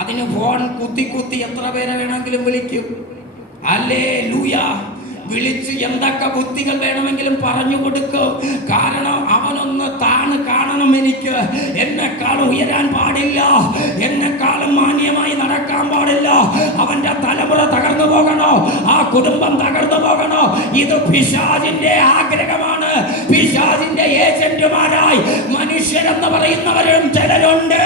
അതിന് ഫോൺ കുത്തി എത്ര പേരെ വേണമെങ്കിലും വിളിക്കും. ഹല്ലേലൂയ. വിളിച്ച് എന്തൊക്കെ ബുദ്ധികൾ വേണമെങ്കിലും പറഞ്ഞു കൊടുക്കും. കാരണം അവനൊന്ന് താണ് കാണണം. എനിക്ക് എന്നെക്കാളും ഉയരാൻ പാടില്ല, എന്നെക്കാളും മാന്യമായി നടക്കാൻ പാടില്ല. അവന്റെ തലമുറ തകർന്നു പോകണോ, ആ കുടുംബം തകർന്നു പോകണോ? ഇത് പിശാചിന്റെ ആഗ്രഹമാണ്. പിശാചിന്റെ ഏജന്റുമാരായി മനുഷ്യരെന്ന് പറയുന്നവരും ചിലരുണ്ട്.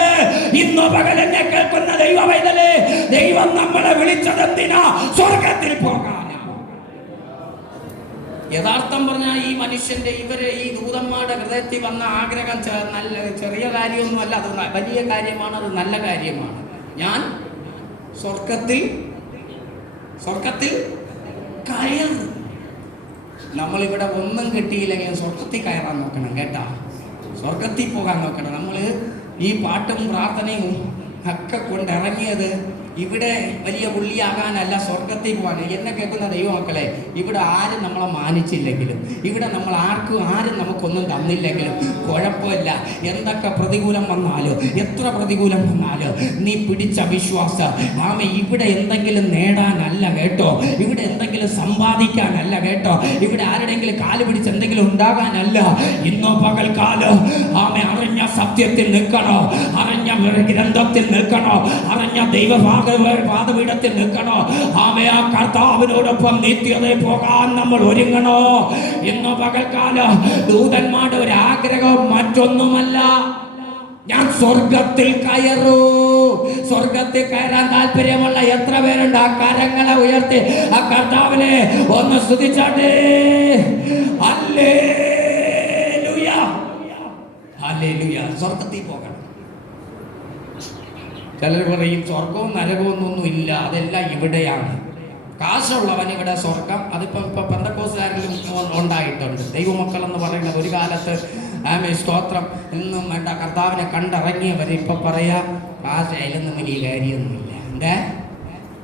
ഇന്ന് പകൽ എന്നെ കേൾക്കുന്ന ദൈവവൈതലേ, ദൈവം നമ്മളെ വിളിച്ചതെന്തിനാ? സ്വർഗത്തിൽ പോകാൻ. യഥാർത്ഥം പറഞ്ഞാൽ ഈ മനുഷ്യന്റെ ഈ ദൂതന്മാരുടെ ഹൃദയത്തിൽ വന്ന ആഗ്രഹം നല്ല ചെറിയ കാര്യമൊന്നുമല്ല, അത് വലിയ കാര്യമാണ്, അത് നല്ല കാര്യമാണ്. ഞാൻ സ്വർഗത്തിൽ കയറും. നമ്മളിവിടെ ഒന്നും കിട്ടിയില്ലെങ്കിലും സ്വർഗത്തിൽ കയറാൻ നോക്കണം കേട്ടാ, സ്വർഗത്തിൽ പോകാൻ നോക്കണം. നമ്മൾ ഈ പാട്ടും പ്രാർത്ഥനയും ഒക്കെ കൊണ്ടിറങ്ങിയത് ഇവിടെ വലിയ പുള്ളിയാകാനല്ല, സ്വർഗത്തിൽ പോകാൻ. എന്നെ കേൾക്കുന്ന ദൈവമക്കളെ, ഇവിടെ ആരും നമ്മളെ മാനിച്ചില്ലെങ്കിലും, ഇവിടെ നമ്മൾ ആരും നമുക്കൊന്നും തന്നില്ലെങ്കിലും കുഴപ്പമില്ല. എന്തൊക്കെ പ്രതികൂലം വന്നാലോ, എത്ര പ്രതികൂലം വന്നാലോ, നീ പിടിച്ച വിശ്വാസം ഇവിടെ എന്തെങ്കിലും നേടാനല്ല കേട്ടോ, ഇവിടെ എന്തെങ്കിലും സമ്പാദിക്കാനല്ല കേട്ടോ, ഇവിടെ ആരുടെങ്കിലും കാല് പിടിച്ച് എന്തെങ്കിലും ഉണ്ടാകാനല്ല. ഇന്നോ പകൽക്കാലം അറിഞ്ഞ സത്യത്തിൽ നിൽക്കണോ, അറിഞ്ഞ ഗ്രന്ഥത്തിൽ നിൽക്കണോ, അറിഞ്ഞ പാദപീഠത്തിൽ നിൽക്കണോ. ആ കർത്താവിനോടൊപ്പം നിത്യതയിൽ പോകാൻ നമ്മൾ ഒരുങ്ങണോ. ഇന്ന് പകൽക്കാലം ദൂതന്മാരുടെ ഒരു ആഗ്രഹം മറ്റൊന്നുമല്ല, ഞാൻ സ്വർഗത്തിൽ കയറൂ. സ്വർഗത്തിൽ കയറാൻ താല്പര്യമുള്ള എത്ര പേരുണ്ട്? ആ കരങ്ങളെ ഉയർത്തി ആ കർത്താവിനെ ഒന്ന് സ്തുതിച്ചാട്ടെ. Hallelujah, hallelujah. സ്വർഗത്തിൽ പോകണം. ചിലർ പറയും സ്വർഗവും നരകവും ഒന്നും ഇല്ല, അതെല്ലാം ഇവിടെയാണ്. കാശുള്ളവൻ ഇവിടെ സ്വർഗം. അതിപ്പം പെന്തക്കോസ്തുകാരിലും ഉണ്ടായിട്ടുണ്ട്. ദൈവമക്കളെന്ന് പറയുന്നത് ഒരു കാലത്ത് സ്തോത്രം എന്നും വേണ്ട കർത്താവിനെ കണ്ടിറങ്ങിയവർ ഇപ്പം പറയാ കാശ് അതിലൊന്നും വലിയ കാര്യമൊന്നുമില്ല,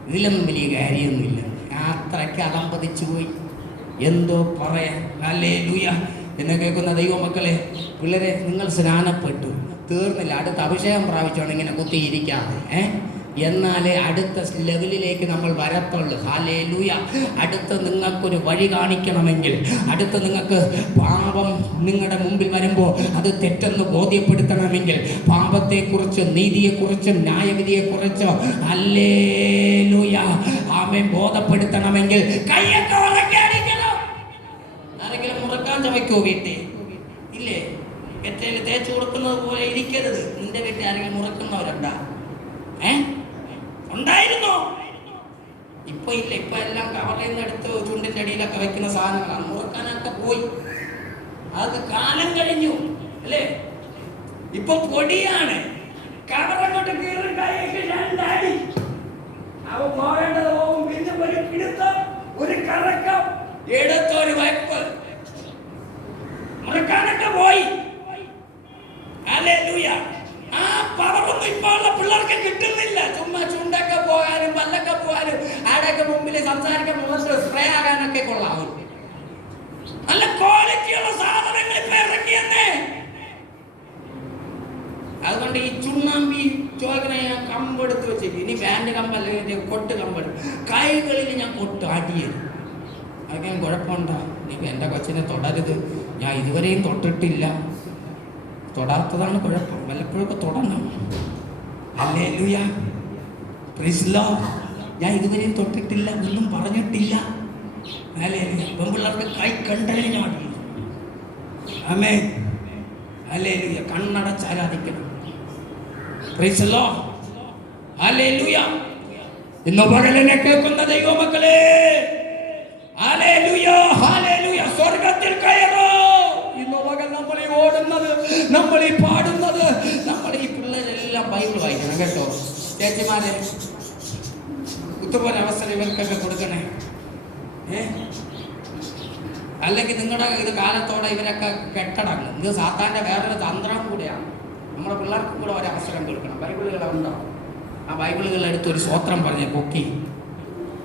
ഇതിലൊന്നും വലിയ കാര്യമൊന്നുമില്ല. അത്രയ്ക്ക് അലമ്പതിച്ചു പോയി. എന്തോ പറയാ. ഹല്ലേലൂയ. എന്നെ കേൾക്കുന്ന ദൈവമക്കളെ, പിള്ളേരെ, നിങ്ങൾ സ്നാനപ്പെട്ടു തീർന്നില്ല, അടുത്ത അഭിഷേകം പ്രാപിച്ചോണം ഇങ്ങനെ കുത്തിയിരിക്കാതെ. എന്നാലേ അടുത്ത ലെവലിലേക്ക് നമ്മൾ വരത്തുള്ളൂ. ഹല്ലേലൂയ. അടുത്ത് നിങ്ങൾക്കൊരു വഴി കാണിക്കണമെങ്കിൽ, അടുത്ത് നിങ്ങൾക്ക് പാപം നിങ്ങളുടെ മുമ്പിൽ വരുമ്പോൾ അത് തെറ്റെന്ന് ബോധ്യപ്പെടുത്തണമെങ്കിൽ, പാപത്തെക്കുറിച്ചും നീതിയെക്കുറിച്ചും ന്യായവിധിയെക്കുറിച്ചും ഹല്ലേലൂയ ആമേൻ ബോധപ്പെടുത്തണമെങ്കിൽ കയ്യൊക്കെ ഉറക്കാടിക്കണം. ആരെങ്കിലും മുറക്കാൻ ചവയ്ക്കോ വീട്ടിൽ? ഇല്ലേ? കെറ്റയിൽ തേച്ച് കൊടുക്കുന്നത് പോലെ ഇരിക്കരുത്. നിന്റെ വീട്ടിൽ ആരെങ്കിലും മുറക്കുന്നവരുണ്ടാ? ഉണ്ടായിരുന്നോ? ഇപ്പൊ ഇല്ല. ഇപ്പൊ എല്ലാം കവറിൽ നിന്ന് എടുത്ത് ചുണ്ടിന്റെ അടിയിലൊക്കെ വെക്കുന്ന സാധനങ്ങളാണ്. മുറക്കാനൊക്കെ പോയി, അത് കാലം കഴിഞ്ഞു അല്ലേ? ഇപ്പൊ പൊടിയാണ്. കവറങ്ങോട്ട് കീറി കൈക്ക് രണ്ടടി അവ പോകേണ്ടത് പോകും. പിന്നെ ഒരു പിടുത്തം, ഒരു കറക്കം, എടുത്തൊരു വയ്പ്, മുറക്കാനൊക്കെ പോയി. ഹല്ലേലൂയ. ആ പവറൊന്നും ഇപ്പോൾ ഉള്ള പിള്ളേർക്ക് കിട്ടുന്നില്ല. ചുമ്മാ ചുണ്ടൊക്കെ പോകാനും പല്ലൊക്കെ പോകാനും ആടൊക്കെ മുമ്പിൽ സംസാരിക്കാൻ മുഖത്ത് സ്പ്രേ ആകാനൊക്കെ കൊള്ളാവും. നല്ല ക്വാളിറ്റിയുള്ള സാധനങ്ങൾ ഇപ്പൊ ഇറങ്ങിയെന്നേ. അതുകൊണ്ട് ഈ ചുണ്ണാമ്പി ചോദിക്കണ ഞാൻ കമ്പെടുത്ത് വെച്ചേക്കും. ഇനി ബാൻഡ് കമ്പല്ല, കൊട്ട് കമ്പെടുത്ത് കൈകളിൽ ഞാൻ കൊട്ട് അടിയത്. അതൊക്കെ കുഴപ്പമുണ്ടോ? നീ എൻ്റെ കൊച്ചിനെ തൊടരുത്, ഞാൻ ഇതുവരെയും തൊട്ടിട്ടില്ല. തൊടാത്തതാണ് കുഴപ്പം. വല്ലപ്പോഴൊക്കെ തൊടണം. ഹല്ലേലൂയ, പ്രൈസ് ദി ലോർഡ്. ഞാൻ ഇതുവരെയും തൊട്ടിട്ടില്ല, ഒന്നും പറഞ്ഞിട്ടില്ല. ഹല്ലേലൂയ. പെൺപിള്ളേർക്ക് കൈ കണ്ടേ ഞാൻ ആമേൻ. ഹല്ലേലൂയ. കണ്ണടച്ച് ആരാധിക്കണം. Praise the Lord. ഹല്ലേലൂയ. ഇന്ന് പകലിനെ കേൾക്കുന്ന ദൈവമക്കളെ, ഹല്ലേലൂയ, ഹല്ലേലൂയ. സ്വർഗ്ഗത്തിൽ കയറോ. ഇന്ന് പകൽ നമ്മൾ ഈ ഓടുന്നത്, നമ്മൾ ഈ പാടുന്നത്, നമ്മൾ ഈ പിള്ളേരെല്ലാം ബൈബിൾ വായിക്കണം കേട്ടോ. ചേച്ചിമാരെ, ഇതുപോലെ അവസരം ഇവർക്കൊക്കെ കൊടുക്കണേ. അല്ലെങ്കിൽ നിങ്ങളുടെ ഇത് കാലത്തോടെ ഇവരൊക്കെ കെട്ടടങ്ങും. ഇത് സാത്താൻ്റെ വേറൊരു തന്ത്രം കൂടെയാണ്. നമ്മുടെ പിള്ളേർക്കും കൂടെ ഒരു അവസരം കൊടുക്കണം. ബൈബിളുകളുണ്ടോ? ആ ബൈബിളുകൾ എടുത്തൊരു സ്വോത്രം പറഞ്ഞ് പൊക്കി,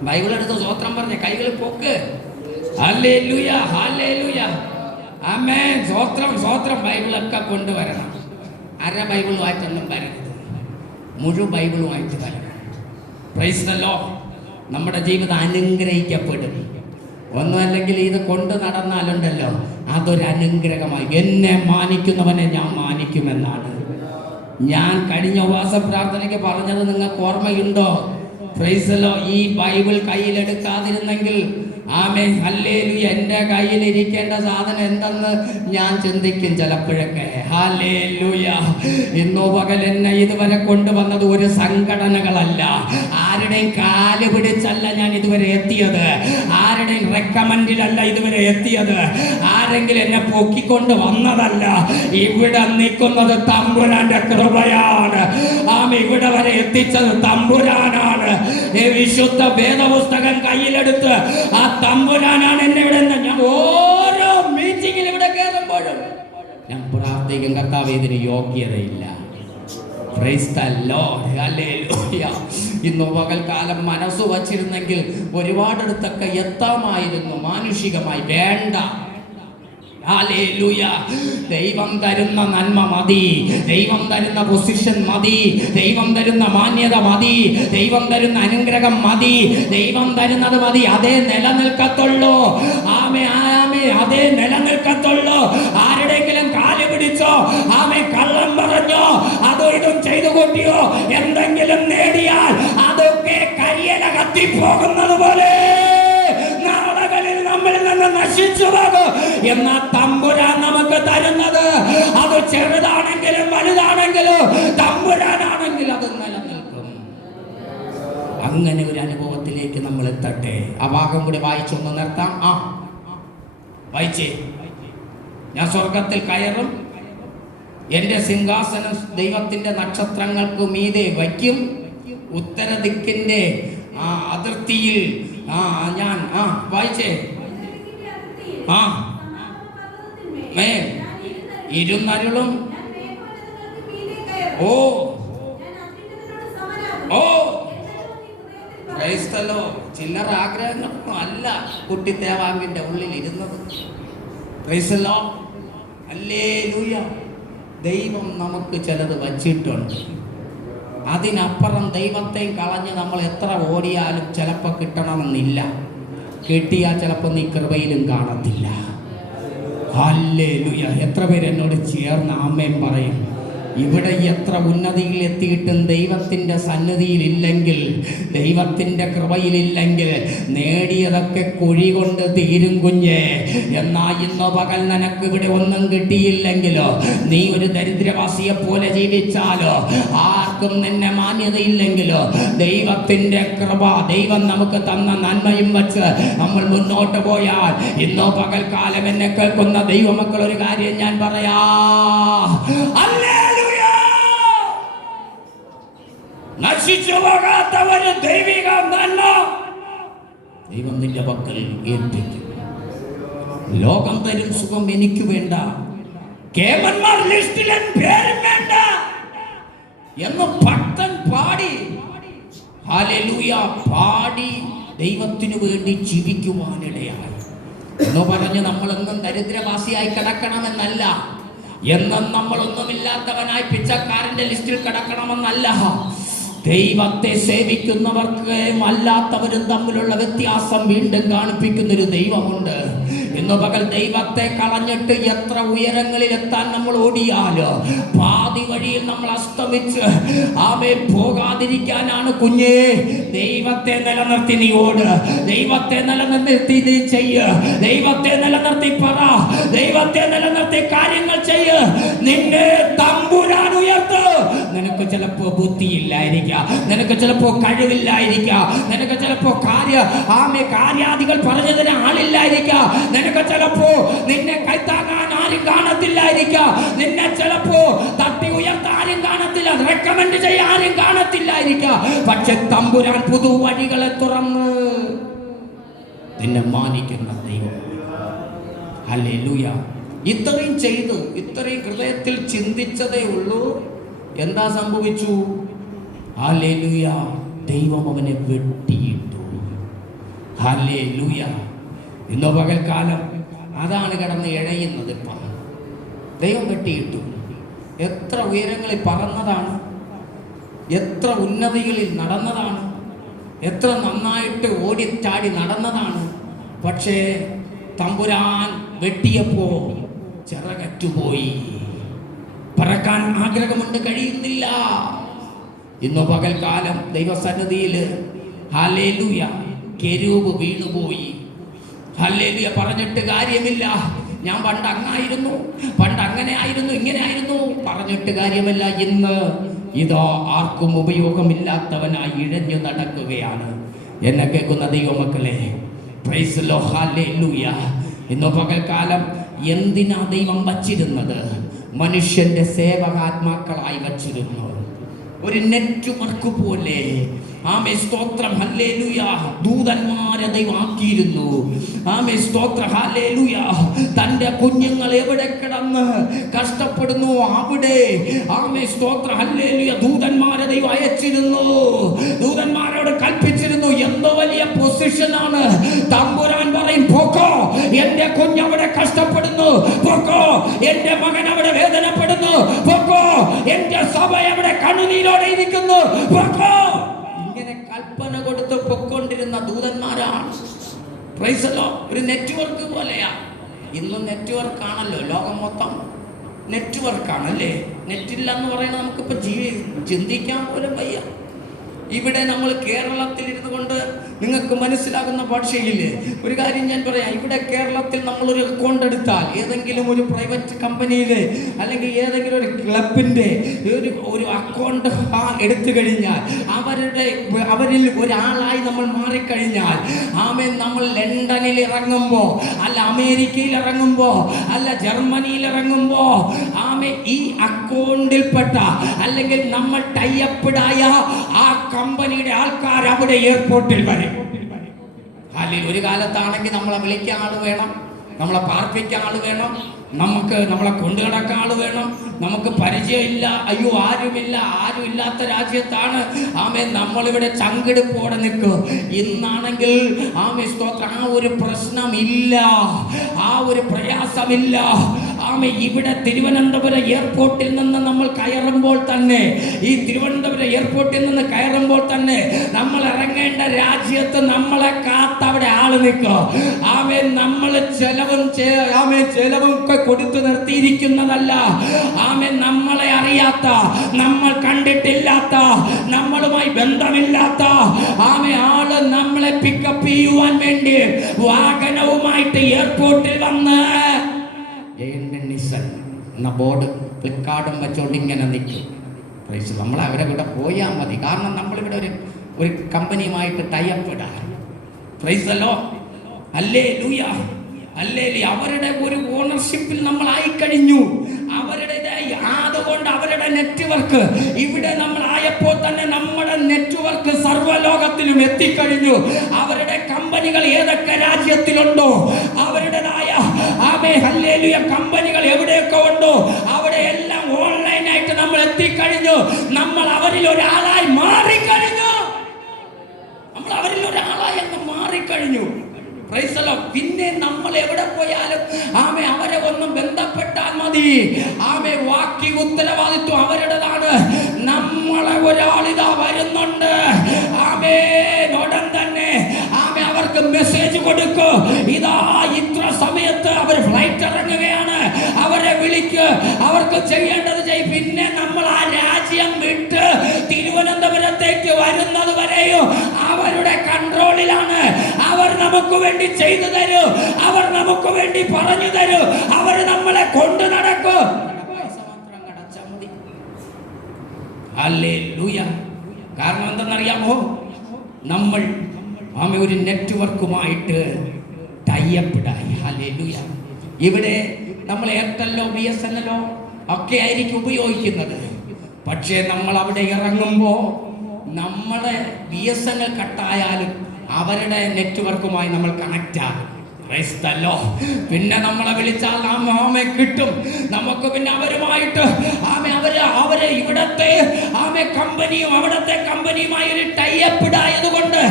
ബൈബിൾ എടുത്ത് സ്വോത്രം പറഞ്ഞ് കൈകൾ പൊക്ക്. ഹല്ലേലൂയ, ഹല്ലേലൂയ, ആമേൻ. സ്വോത്രം, സ്വോത്രം. ബൈബിളൊക്കെ കൊണ്ടുവരണം. അര ബൈബിളുമായിട്ടൊന്നും വരരുത്, മുഴുവൻ ബൈബിളുമായിട്ട് വരണം. Price the Lord. നമ്മുടെ ജീവിതം അനുഗ്രഹിക്കപ്പെടും. ഒന്നുമല്ലെങ്കിൽ ഇത് കൊണ്ട് നടന്നാലുണ്ടല്ലോ, അതൊരു അനുഗ്രഹമായി. എന്നെ മാനിക്കുന്നവനെ ഞാൻ മാനിക്കുമെന്നാണ് ഞാൻ കഴിഞ്ഞ ഉപവാസ പ്രാർത്ഥനയ്ക്ക് പറഞ്ഞത്. നിങ്ങൾക്ക് ഓർമ്മയുണ്ടോ? Price the Lord. ഈ ബൈബിൾ കയ്യിലെടുക്കാതിരുന്നെങ്കിൽ ആമേൻ, ഹല്ലേലൂയ. എൻ്റെ കയ്യിലിരിക്കേണ്ട സാധനം എന്തെന്ന് ഞാൻ ചിന്തിക്കും ചിലപ്പോഴൊക്കെ. ഹല്ലേലൂയ. ഇന്നോ പകൽ എന്നെ ഇതുവരെ കൊണ്ടുവന്നത് ഒരു സംഘടനകളല്ല, ആരുടെയും കാല് പിടിച്ചല്ല ഞാൻ ഇതുവരെ എത്തിയത്, ആരുടെയും റെക്കമെൻഡിലല്ല ഇതുവരെ എത്തിയത്, ആരെങ്കിലും എന്നെ പൊക്കിക്കൊണ്ട് വന്നതല്ല. ഇവിടെ നിൽക്കുന്നത് തമ്പുരാന്റെ കൃപയാണ്. ആമേൻ, ഇവിടെ വരെ എത്തിച്ചത് തമ്പുരാനാണ്. ഈ വിശുദ്ധ വേദപുസ്തകം കയ്യിലെടുത്ത് ആ തമ്പുരാനാണ് എന്നെ ഇവിടെ. ഞാൻ ഓരോ മീറ്റിംഗിൽ ഇവിടെ കയറുമ്പോഴും ഞാൻ പ്രാർത്ഥിക്കും, കർത്താവ് ഇതിന് യോഗ്യതയില്ല. പ്രൈസ് ദി ലോർഡ്, ഹല്ലേലൂയ. ഇന്ന് പകൽക്കാലം മനസ്സ് വച്ചിരുന്നെങ്കിൽ ഒരുപാടടുത്തൊക്കെ എത്താമായിരുന്നു, മാനുഷികമായി വേണ്ട. ഹല്ലേലൂയ. ദൈവം തരുന്ന നന്മ മതി, ദൈവം തരുന്ന പൊസിഷൻ മതി, ദൈവം തരുന്ന മാന്യത മതി, ദൈവം തരുന്ന അനുഗ്രഹം മതി, ദൈവം തരുന്നത് മതി. അതേ നിലനിൽക്കത്തുള്ളൂ. ആമേ, ആമേ, അതേ നിലനിൽക്കത്തുള്ളൂ. ആരുടെയെങ്കിലും കാല് പിടിച്ചോ, ആമേ, കള്ളം പറഞ്ഞോ, അതോ ഇതും ചെയ്തു കൂട്ടിയോ, എന്തെങ്കിലും നേടിയാൽ അതൊക്കെ കരിയല കത്തിപ്പോകുന്നത് പോലെ നാളുകളിൽ നമ്മളിൽ നിന്ന് നശിച്ചു പോകും. എന്നാ തമ്പുരാൻ നമുക്ക് തരുന്നത് അത് ചെറുതാണെങ്കിലും വലുതാണെങ്കിലും തമ്പുരാനാണെങ്കിൽ അത് നിലനിൽക്കും. അങ്ങനെ ഒരു അനുഭവത്തിലേക്ക് നമ്മൾ എത്തട്ടെ. ആ ഭാഗം കൂടി വായിച്ചൊന്ന് നിർത്താം. വായിച്ചേ. ഞാൻ സ്വർഗത്തിൽ കയറും, എന്റെ സിംഹാസനം ദൈവത്തിന്റെ നക്ഷത്രങ്ങൾക്ക് മീതെ വയ്ക്കും, ഉത്തരദിക്കിന്റെ അതിർത്തിയിൽ ഞാൻ വായിച്ചേ. ഇരുന്നരുളും. ഓ ഓ ക്രൈസ്തലോ ചില്ലറ ആഗ്രഹങ്ങളൊന്നും അല്ല കുട്ടി തേവാങ്കിന്റെ ഉള്ളിൽ ഇരുന്നത്. ക്രൈസ്തലോ, ഹല്ലേലൂയ. ദൈവം നമുക്ക് ചിലത് വച്ചിട്ടുണ്ട്. അതിനപ്പുറം ദൈവത്തെ കളഞ്ഞ് നമ്മൾ എത്ര ഓടിയാലും ചിലപ്പോൾ കിട്ടണമെന്നില്ല. കിട്ടിയാൽ ചിലപ്പോൾ നീ കൃപയിലും കാണത്തില്ല. ഹല്ലേലൂയ. എത്ര പേര് എന്നോട് ചേർന്ന് ആമേൻ പറയും? ഇവിടെ എത്ര ഉന്നതിയിൽ എത്തിയിട്ടും ദൈവത്തിൻ്റെ സന്നിധിയിലില്ലെങ്കിൽ, ദൈവത്തിൻ്റെ കൃപയിലില്ലെങ്കിൽ നേടിയതൊക്കെ കുഴി കൊണ്ട് തീരും കുഞ്ഞേ. എന്നാൽ ഇന്നോ പകൽ നിനക്ക് ഇവിടെ ഒന്നും കിട്ടിയില്ലെങ്കിലോ, നീ ഒരു ദരിദ്രവാസിയെ പോലെ ജീവിച്ചാലോ, ആർക്കും നിന്നെ മാന്യതയില്ലെങ്കിലോ, ദൈവത്തിൻ്റെ കൃപ, ദൈവം നമുക്ക് തന്ന നന്മയും വച്ച് നമ്മൾ മുന്നോട്ട് പോയാൽ, ഇന്നോ പകൽക്കാലം എന്നെ കേൾക്കുന്ന ദൈവമക്കൾ ഒരു കാര്യം ഞാൻ പറയാ, നശിച്ചു പോകാത്തവര് ദൈവിക നന്മ ദൈവം നിന്റെ പക്കൽ ഏൽപ്പിക്കും. ലോകം തരും സുഖം എനിക്ക് വേണ്ട, കേമന്മാർ ലിസ്റ്റിൽ പേരും വേണ്ട എന്ന് ഭക്തൻ പാടി, ഹല്ലേലൂയ, പാടി ദൈവത്തിനു വേണ്ടി ജീവിക്കുവാനിടയായി എന്ന് പറഞ്ഞ് നമ്മളെന്നും ദരിദ്രവാസിയായി കിടക്കണമെന്നല്ല, എന്നും നമ്മളൊന്നുമില്ലാത്തവനായി പിച്ചക്കാരന്റെ ലിസ്റ്റിൽ കിടക്കണമെന്നല്ല. ദൈവത്തെ സേവിക്കുന്നവർക്ക് അല്ലാത്തവരും തമ്മിലുള്ള വ്യത്യാസം വീണ്ടും കാണിപ്പിക്കുന്നൊരു ദൈവമുണ്ട്. ഇന്ന് പകൽ ദൈവത്തെ കളഞ്ഞിട്ട് എത്ര ഉയരങ്ങളിലെത്താൻ നമ്മൾ ഓടിയാലോ, പാതി വഴിയിൽ നമ്മൾ അസ്തമിച്ച് പോകാതിരിക്കാനാണ് കുഞ്ഞേ. ദൈവത്തെ നിലനിർത്തി നീ ഓട്, ദൈവത്തെ നിലനിർത്തി നീ ചെയ്യ്, ദൈവത്തെ നിലനിർത്തി പറ, ദൈവത്തെ നിലനിർത്തി കാര്യങ്ങൾ ചെയ്യ്. നിന്നെ തമ്പുരാൻ ഉയർത്ത്. നിനക്ക് ചിലപ്പോ ബുദ്ധിയില്ലായിരിക്കാം, നിനക്ക് ചിലപ്പോ കഴിവില്ലായിരിക്കാം, നിനക്ക് ചിലപ്പോ കാര്യാദികൾ പറഞ്ഞു തരാൻ ആളില്ലായിരിക്കാം, നിനക്ക് ചിലപ്പോ നിന്നെ കൈത്താങ്ങാൻ ആരും കാണത്തില്ലായിരിക്കാം, നിന്നെ ചിലപ്പോ തട്ടി ഉയർത്താൻ ആരും കാണത്തില്ല, റെക്കമെൻഡ് ചെയ്യാൻ ആരും കാണത്തില്ലായിരിക്കാം. പക്ഷെ തമ്പുരാൻ പുതുവഴികളെ തുറന്ന് നിന്നെ മാനിക്കുന്ന ദൈവം. ഹല്ലേലൂയ. ഇത്രയും ചെയ്തു, ഇത്രയും ഹൃദയത്തിൽ ചിന്തിച്ചതേ ഉള്ളൂ. എന്താ സംഭവിച്ചു? ഹല്ലേലൂയ, ദൈവം അവനെ വെട്ടിയിട്ടു. ഹല്ലേലൂയ. ഇന്നോ പകൽക്കാലം അതാണ് കിടന്ന് ഇഴയുന്നത്. ഇപ്പം ദൈവം വെട്ടിയിട്ടു. എത്ര ഉയരങ്ങളിൽ പറന്നതാണ്, എത്ര ഉന്നതികളിൽ നടന്നതാണ്, എത്ര നന്നായിട്ട് ഓടിച്ചാടി നടന്നതാണ്. പക്ഷേ തമ്പുരാൻ വെട്ടിയപ്പോ ചിറകറ്റുപോയി. പറക്കാൻ ആഗ്രഹമുണ്ട്, കഴിയുന്നില്ല. ഇന്നു പകൽക്കാലം ദൈവസന്നിധിയിൽ ഹല്ലേലൂയ കെരൂബ് വീണുപോയി. ഹല്ലേലൂയ. പറഞ്ഞിട്ട് കാര്യമില്ല, ഞാൻ പണ്ട് അങ്ങായിരുന്നു, പണ്ട് അങ്ങനെ ആയിരുന്നു, ഇങ്ങനെ ആയിരുന്നു, പറഞ്ഞിട്ട് കാര്യമില്ല. ഇന്ന് ഇതോ ആർക്കും ഉപയോഗമില്ലാത്തവനായി ഇഴഞ്ഞു നടക്കുകയാണ്. എന്നെ കേൾക്കുന്ന ദൈവമക്കളെ, പ്രൈസ് ദി ലോർഡ്, ഹല്ലേലൂയ. ഇന്ന് പകൽക്കാലം എന്തിനാ ദൈവം വച്ചിരുന്നത്? മനുഷ്യന്റെ സേവകാത്മാക്കളായി വച്ചിരുന്നു. ഒരു നെറ്റ്വർക്ക് പോലെ. ആമേ സ്തോത്രം, ഹല്ലേലൂയ. ദൂതന്മാരെ ദൈവം ആക്കിയിരുന്നു. ആമേ സ്തോത്രം, ഹല്ലേലൂയ. തൻ്റെ കുഞ്ഞുങ്ങൾ എവിടെ കിടന്ന് കഷ്ടപ്പെടുന്നു അവിടെ, ആമേ സ്തോത്രം, ഹല്ലേലൂയ, ദൂതന്മാരെ ദൈവം അയച്ചിരുന്നു. ദൂതന്മാരോട് കൽപ്പിച്ചിരുന്നു. എന്തോ വലിയ പൊസിഷനാണ്. തമ്പുരാൻ പറയും, പോക്കോ, എന്റെ കുഞ്ഞവിടെ കഷ്ടപ്പെടുന്നു, പോക്കോ, എന്റെ മകൻ അവിടെ വേദനപ്പെടുന്നു, പോക്കോ, എന്റെ സഭ അവിടെ കണ്ണുനീരോടെ ഇരിക്കുന്നു, പോക്കോ. ഇങ്ങനെ കൽപ്പന കൊടുത്ത് പൊക്കൊണ്ടിരുന്ന ദൂതന്മാരാണ്. Praise the Lord. ഒരു നെറ്റ്വർക്ക് പോലെയാ. ഇന്നും നെറ്റ്വർക്ക് ആണല്ലോ, ലോകം മൊത്തം നെറ്റ്വർക്കാണല്ലേ. നെറ്റില്ല എന്ന് പറയുന്നത് നമുക്കിപ്പോൾ ചിന്തിക്കാൻ പോലും വയ്യ. ഇവിടെ നമ്മൾ കേരളത്തിൽ ഇരുന്നു കൊണ്ട് നിങ്ങൾക്ക് മനസ്സിലാകുന്ന ഭാഷയില്ലേ? ഒരു കാര്യം ഞാൻ പറയാം. ഇവിടെ കേരളത്തിൽ നമ്മളൊരു അക്കൗണ്ട് എടുത്താൽ ഏതെങ്കിലും ഒരു പ്രൈവറ്റ് കമ്പനിയിലെ അല്ലെങ്കിൽ ഏതെങ്കിലും ഒരു ക്ലബിൻ്റെ ഒരു അക്കൗണ്ട് എടുത്തു കഴിഞ്ഞാൽ അവരിൽ ഒരാളായി നമ്മൾ മാറിക്കഴിഞ്ഞാൽ, ആമേ, നമ്മൾ ലണ്ടനിൽ ഇറങ്ങുമ്പോൾ, അല്ല അമേരിക്കയിൽ ഇറങ്ങുമ്പോൾ, അല്ല ജർമ്മനിയിൽ ഇറങ്ങുമ്പോൾ, ആമേ, ഈ അക്കൗണ്ടിൽപ്പെട്ട അല്ലെങ്കിൽ നമ്മൾ ടൈഅപ്പിടായ ആ കമ്പനിയുടെ ആൾക്കാർ അവിടെ എയർപോർട്ടിൽ വരും. അല്ലെങ്കിൽ ഒരു കാലത്താണെങ്കിൽ നമ്മളെ വിളിക്കാൻ ആൾ വേണം, നമ്മളെ പാർപ്പിക്കാൻ ആൾ വേണം, നമ്മളെ കൊണ്ടുകിടക്കാൻ ആൾ വേണം. നമുക്ക് പരിചയമില്ല, അയ്യോ ആരുമില്ല, ആരും ഇല്ലാത്ത രാജ്യത്താണ് ആമേ നമ്മളിവിടെ ചങ്കിടിപ്പോടെ നിൽക്കും. ഇന്നാണെങ്കിൽ ആമേ സ്തോത്രം, ആ ഒരു പ്രശ്നമില്ല, ആ ഒരു പ്രയാസമില്ല. ആമേ, ഇവിടെ തിരുവനന്തപുരം എയർപോർട്ടിൽ നിന്ന് നമ്മൾ കയറുമ്പോൾ തന്നെ, ഈ തിരുവനന്തപുരം എയർപോർട്ടിൽ നിന്ന് കയറുമ്പോൾ തന്നെ നമ്മൾ ഇറങ്ങേണ്ട രാജ്യത്ത് നമ്മളെ കാത്ത് അവിടെ ആള് നിൽക്കും. ആമേ, നമ്മൾ ചെലവും കൊടുത്തു നിർത്തിയിരിക്കുന്നതല്ല. ആമേ, നമ്മളെ അറിയാത്ത, നമ്മൾ കണ്ടിട്ടില്ലാത്ത, നമ്മളുമായി ബന്ധമില്ലാത്ത ആമേ ആള് നമ്മളെ പിക്കപ്പ് ചെയ്യുവാൻ വേണ്ടി വാഹനവുമായിട്ട് എയർപോർട്ടിൽ വന്ന് എന്ന ബോർഡ് ഫ്ലിപ്കാർട്ടും വെച്ചോണ്ട് ഇങ്ങനെ നിൽക്കും. പ്രൈസ്, നമ്മൾ അവരെ കൂടെ പോയാൽ മതി. കാരണം നമ്മളിവിടെ ഒരു കമ്പനിയുമായിട്ട് ടൈഅപ്പ് ഇടാൻ. Price the Lord, hallelujah, hallelujah. അവരുടെ ഒരു ഓണർഷിപ്പിൽ നമ്മൾ ആയിക്കഴിഞ്ഞു. അതുകൊണ്ട് അവരുടെ നെറ്റ്വർക്ക് ഇവിടെ നമ്മൾ ആയപ്പോൾ തന്നെ നമ്മുടെ നെറ്റ്വർക്ക് സർവ്വലോകത്തിലും എത്തിക്കഴിഞ്ഞു. അവരുടെ കമ്പനികൾ ഏതൊക്കെ രാജ്യത്തിലുണ്ടോ അവരുടേതായ ആമേ ഹല്ലേലൂയ കമ്പനികൾ എവിടെയൊക്കെ ഉണ്ടോ അവിടെ എല്ലാം ഓൺലൈനായിട്ട് നമ്മൾ എത്തിക്കഴിഞ്ഞു. നമ്മൾ അവരിൽ ഒരാളായി മാറിക്കഴിഞ്ഞു. നമ്മൾ അവരിൽ ഒരാളായി അങ്ങ് മാറിക്കഴിഞ്ഞു. Price the Lord. പിന്നെ നമ്മൾ എവിടെ പോയാലും ആമേ അവരെ ഒന്നും ബന്ധപ്പെട്ടാൽ മതി. ആമേ, ബാക്കി ഉത്തരവാദിത്വം അവരുടേതാണ്. നമ്മളെ ഒരാളിതാ വരുന്നുണ്ട്, ആമേ, ഉടൻ തന്നെ ആമേ അവർക്ക് മെസ്സേജ് കൊടുക്കും. ഇതാ ഇത്ര സമയത്ത് അവർ ഫ്ലൈറ്റ് ഇറങ്ങുകയാണ്, അവരെ വിളിക്ക്, അവർക്ക് ചെയ്യേണ്ടത് ചെയ്യും. പിന്നെ നമ്മൾ ആ രാജ്യം വിട്ട് തിരുവനന്തപുരത്തേക്ക് വരുന്നത് വരെയും അവരുടെ കൺട്രോളിലാണ്. അവർ നമുക്ക് വേണ്ടി ചെയ്തു തരൂ, അവർ നമുക്ക് വേണ്ടി പറഞ്ഞു തരൂ, അവർ നമ്മളെ കൊണ്ടു നടക്കൂ. പൈസ മാത്രം അടച്ചാൽ മതി. ഹല്ലേലൂയ. കാരണം എന്തെന്നറിയാമോ? നമ്മൾ ആമേ ഒരു നെറ്റ്വർക്കുമായിട്ട് ടൈഅപ്പിടായി. ഹല്ലേലൂയ. ഇവിടെ നമ്മൾ എയർടെല്ലോ BSNL ഒക്കെ ആയിരിക്കും ഉപയോഗിക്കുന്നത്. പക്ഷേ നമ്മൾ അവിടെ ഇറങ്ങുമ്പോൾ നമ്മളെ BSNL കട്ടായാലും അവരുടെ നെറ്റ്വർക്കുമായി നമ്മൾ കണക്റ്റ് ആകും. പിന്നെ നമ്മളെ വിളിച്ചാൽ നാം ആമേ കിട്ടും. നമുക്ക് പിന്നെ അവരുമായിട്ട് ആമേ അവരെ ഇവിടത്തെ ആമേ കമ്പനിയും അവിടത്തെ കമ്പനിയുമായി ഒരു ടൈഅപ്പ് ഇടായത് കൊണ്ട്,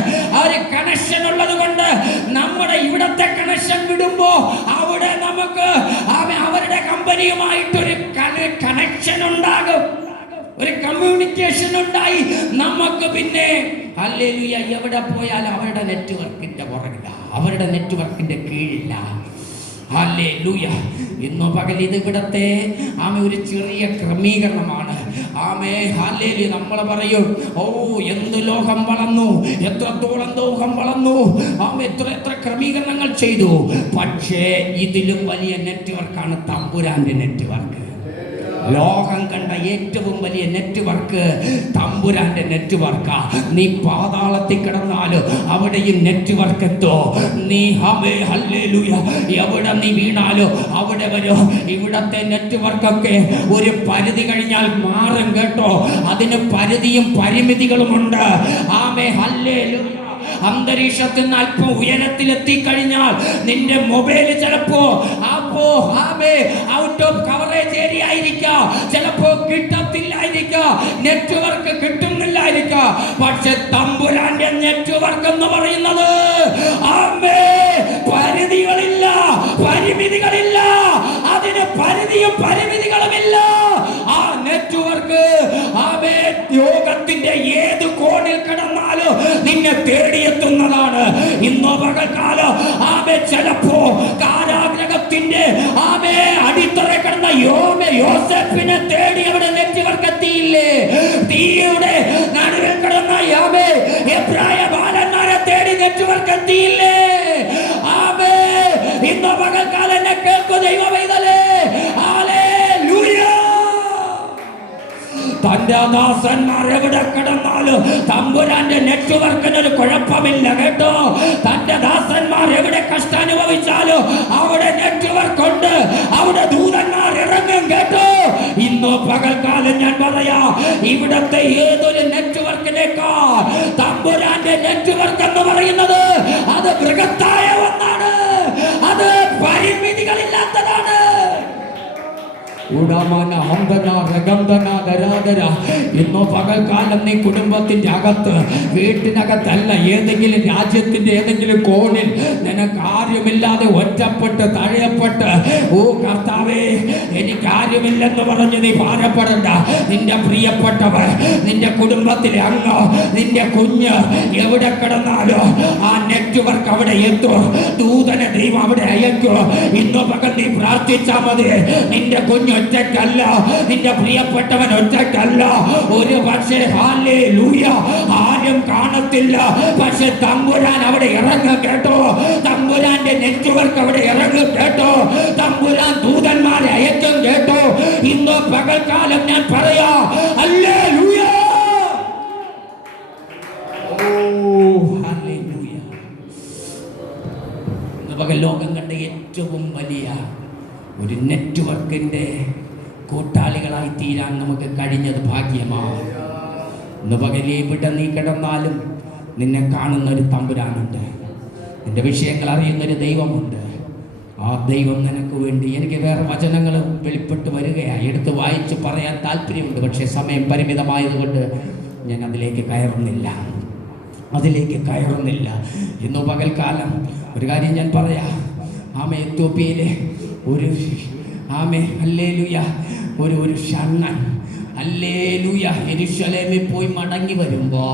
ഒരു കണക്ഷൻ ഉള്ളത് കൊണ്ട് നമ്മുടെ ഇവിടത്തെ കണക്ഷൻ വിടുമ്പോ അവിടെ നമുക്ക് ആമേ അവരുടെ കമ്പനിയുമായിട്ടൊരു കണക്ഷൻ ഉണ്ടാകും, ഒരു കമ്മ്യൂണിക്കേഷൻ ഉണ്ടായി. നമുക്ക് പിന്നെ ഹല്ലേലൂയ എവിടെ പോയാലും അവരുടെ നെറ്റ്വർക്കിന്റെ പുറകില്ല, അവരുടെ നെറ്റ്വർക്കിന്റെ കീഴില്ല. ഹല്ലേലൂയ. ഇന്നു പകൽ ഇത് ഇവിടത്തെ ഒരു ചെറിയ ക്രമീകരണമാണ്. ഹല്ലേലൂയ. നമ്മൾ പറയും, ഓ എന്ത് ലോകം വളർന്നു, എത്രത്തോളം ലോകം വളർന്നു, എത്ര ക്രമീകരണങ്ങൾ ചെയ്തു. പക്ഷേ ഇതിലും വലിയ നെറ്റ്വർക്കാണ് തമ്പുരാന്റെ നെറ്റ്വർക്ക്. ലോകം കണ്ട ഏറ്റവും വലിയ നെറ്റ്വർക്ക് തമ്പുരാന്റെ നെറ്റ്വർക്കാ. നീ പാതാളത്തിൽ കിടന്നാലും അവിടെയും നെറ്റ്വർക്ക് എത്തോ. നീ ഹല്ലേലൂയ എവിടെ നീ വീണാലോ അവിടെ വരും. ഇവിടത്തെ നെറ്റ്വർക്കൊക്കെ ഒരു പരിധി കഴിഞ്ഞാൽ മാറും കേട്ടോ. അതിന് പരിധിയും പരിമിതികളുമുണ്ട്. ഹല്ലേലൂയ. അന്തരീക്ഷത്തിൽ നിന്ന് അല്പം ഉയരത്തിലെത്തിക്കഴിഞ്ഞാൽ നിന്റെ മൊബൈൽ ചിലപ്പോ ഔട്ട് ഓഫ് കവറേജ് ഏരിയ ആയിരിക്കാം, ചിലപ്പോ കിട്ടത്തില്ലായിരിക്കാം, നെറ്റ്വർക്ക് കിട്ടുന്നില്ലായിരിക്കാം. പക്ഷെ തമ്പുരാന്റെ നെറ്റ്വർക്ക് എന്ന് പറയുന്നത് പരിധികളില്ല, പരിമിതികളില്ല. അതിന് പരിധിയും പരിമിതികളുമില്ല. ആ നെറ്റ്വർക്ക് ലോകത്തിന്റെ ഏത് കോണിൽ കിടന്നാലും നിന്നെ തേടിയെത്തുന്നതാണ്. ഇന്നോ പകൽക്കാലം ചിലപ്പോ കാരാഗ്രഹത്തിന്റെ അടിത്തറ കിടന്ന യോസേഫിനെ തേടി അവിടെ നെറ്റ്വർക്ക് എത്തിയില്ലേ? തീയുടെ നടുവിൽ കിടന്ന എബ്രായ ബാലന്മാരെ തേടി നെറ്റ്വർക്ക് എത്തിയില്ലേ? ഇന്നോ പകൽക്കാലം എന്നെ കേൾക്കൂ ദൈവമൈതലേ. തന്റെ ദാസന്മാർ എവിടെ കിടന്നാലും തമ്പുരാന്റെ നെറ്റ്വർക്കിനൊരു കുഴപ്പമില്ല കേട്ടോ. തന്റെ ദാസന്മാർ എവിടെ കഷ്ടം അനുഭവിച്ചാലും അവിടെ നെറ്റ്വർക്ക് ഉണ്ട്, അവിടെ ദൂതന്മാർ ഇറങ്ങും കേട്ടോ. ഇന്നോ പകൽക്കാലം ഞാൻ പറയാ, ഇവിടത്തെ ഏതൊരു നെറ്റ്വർക്കിനേക്കാൾ തമ്പുരാന്റെ നെറ്റ്വർക്ക് എന്ന് പറയുന്നത് അത് ബൃഹത്തായ ഒന്നാണ്. അത് പരിമിതികളില്ലാത്തതാണ്. ഇന്നോ പകൽക്കാലം നീ കുടുംബത്തിന്റെ അകത്ത്, വീട്ടിനകത്തല്ല, ഏതെങ്കിലും രാജ്യത്തിന്റെ ഏതെങ്കിലും കോണിൽ നിനക്ക് ആരുമില്ലാതെ ഒറ്റപ്പെട്ട് തഴയപ്പെട്ട്, ഓ കർത്താവേ എനിക്ക് ആരുമില്ലെന്ന് പറഞ്ഞ് നീ ഭാരപ്പെടണ്ട. നിന്റെ പ്രിയപ്പെട്ടവർ, നിന്റെ കുടുംബത്തിലെ അംഗം, നിന്റെ കുഞ്ഞ് എവിടെ കിടന്നാലോ ആ നെറ്റ്വർക്ക് അവിടെ എത്തും. ദൂതനെ ദൈവം അവിടെ അയക്കും. ഇന്നോ പകൽ നീ പ്രാർത്ഥിച്ചാൽ മതി. നിന്റെ കുഞ്ഞ് ഒറ്റയ്ക്കല്ല, നിന്റെ പ്രിയപ്പെട്ടവൻ ഒറ്റയ്ക്കല്ല. ഒരു പക്ഷേ ഹല്ലേലൂയ ആരും കാണത്തില്ല, പക്ഷെ തമ്പുരാൻ അവിടെ ഇറങ്ങും കേട്ടോ. തമ്പുരാന്റെ നെറ്റ്വർക്ക് അവിടെ ഇറങ്ങും കേട്ടോ. തമ്പുരാൻ ദൂതന്മാരെ അയക്കും കേട്ടോ. ഇന്ന് പകൽക്കാലം ഞാൻ പറയാ, ഹല്ലേലൂയ. ഇന്ന് പകൽ ലോകം കണ്ട ഏറ്റവും വലിയ ഒരു നെറ്റ്വർക്കിന്റെ കൂട്ടാളികളായി തീരാൻ നമുക്ക് കഴിഞ്ഞത് ഭാഗ്യമാണ്. ഇന്ന് പകലേ ഇവിടെ നീ കിടന്നാലും നിന്നെ കാണുന്ന ഒരു തമ്പുരാനുണ്ട്. നിന്റെ വിഷയങ്ങൾ അറിയുന്നൊരു ദൈവമുണ്ട്. ആ ദൈവം നിനക്ക് വേണ്ടി, എനിക്ക് വേറെ വചനങ്ങൾ വെളിപ്പെട്ട് വരികയായി, എടുത്ത് വായിച്ച് പറയാൻ താല്പര്യമുണ്ട്. പക്ഷേ സമയം പരിമിതമായതുകൊണ്ട് ഞാൻ അതിലേക്ക് കയറുന്നില്ല. ഇന്നു പകൽക്കാലം ഒരു കാര്യം ഞാൻ പറയാം. എത്യോപ്യയിലെ ഒരു ഹല്ലേലൂയ ഒരു ഷണ്ണൻ ഹല്ലേലൂയ യെരൂശലേമിൽ പോയി മടങ്ങി വരുമ്പോ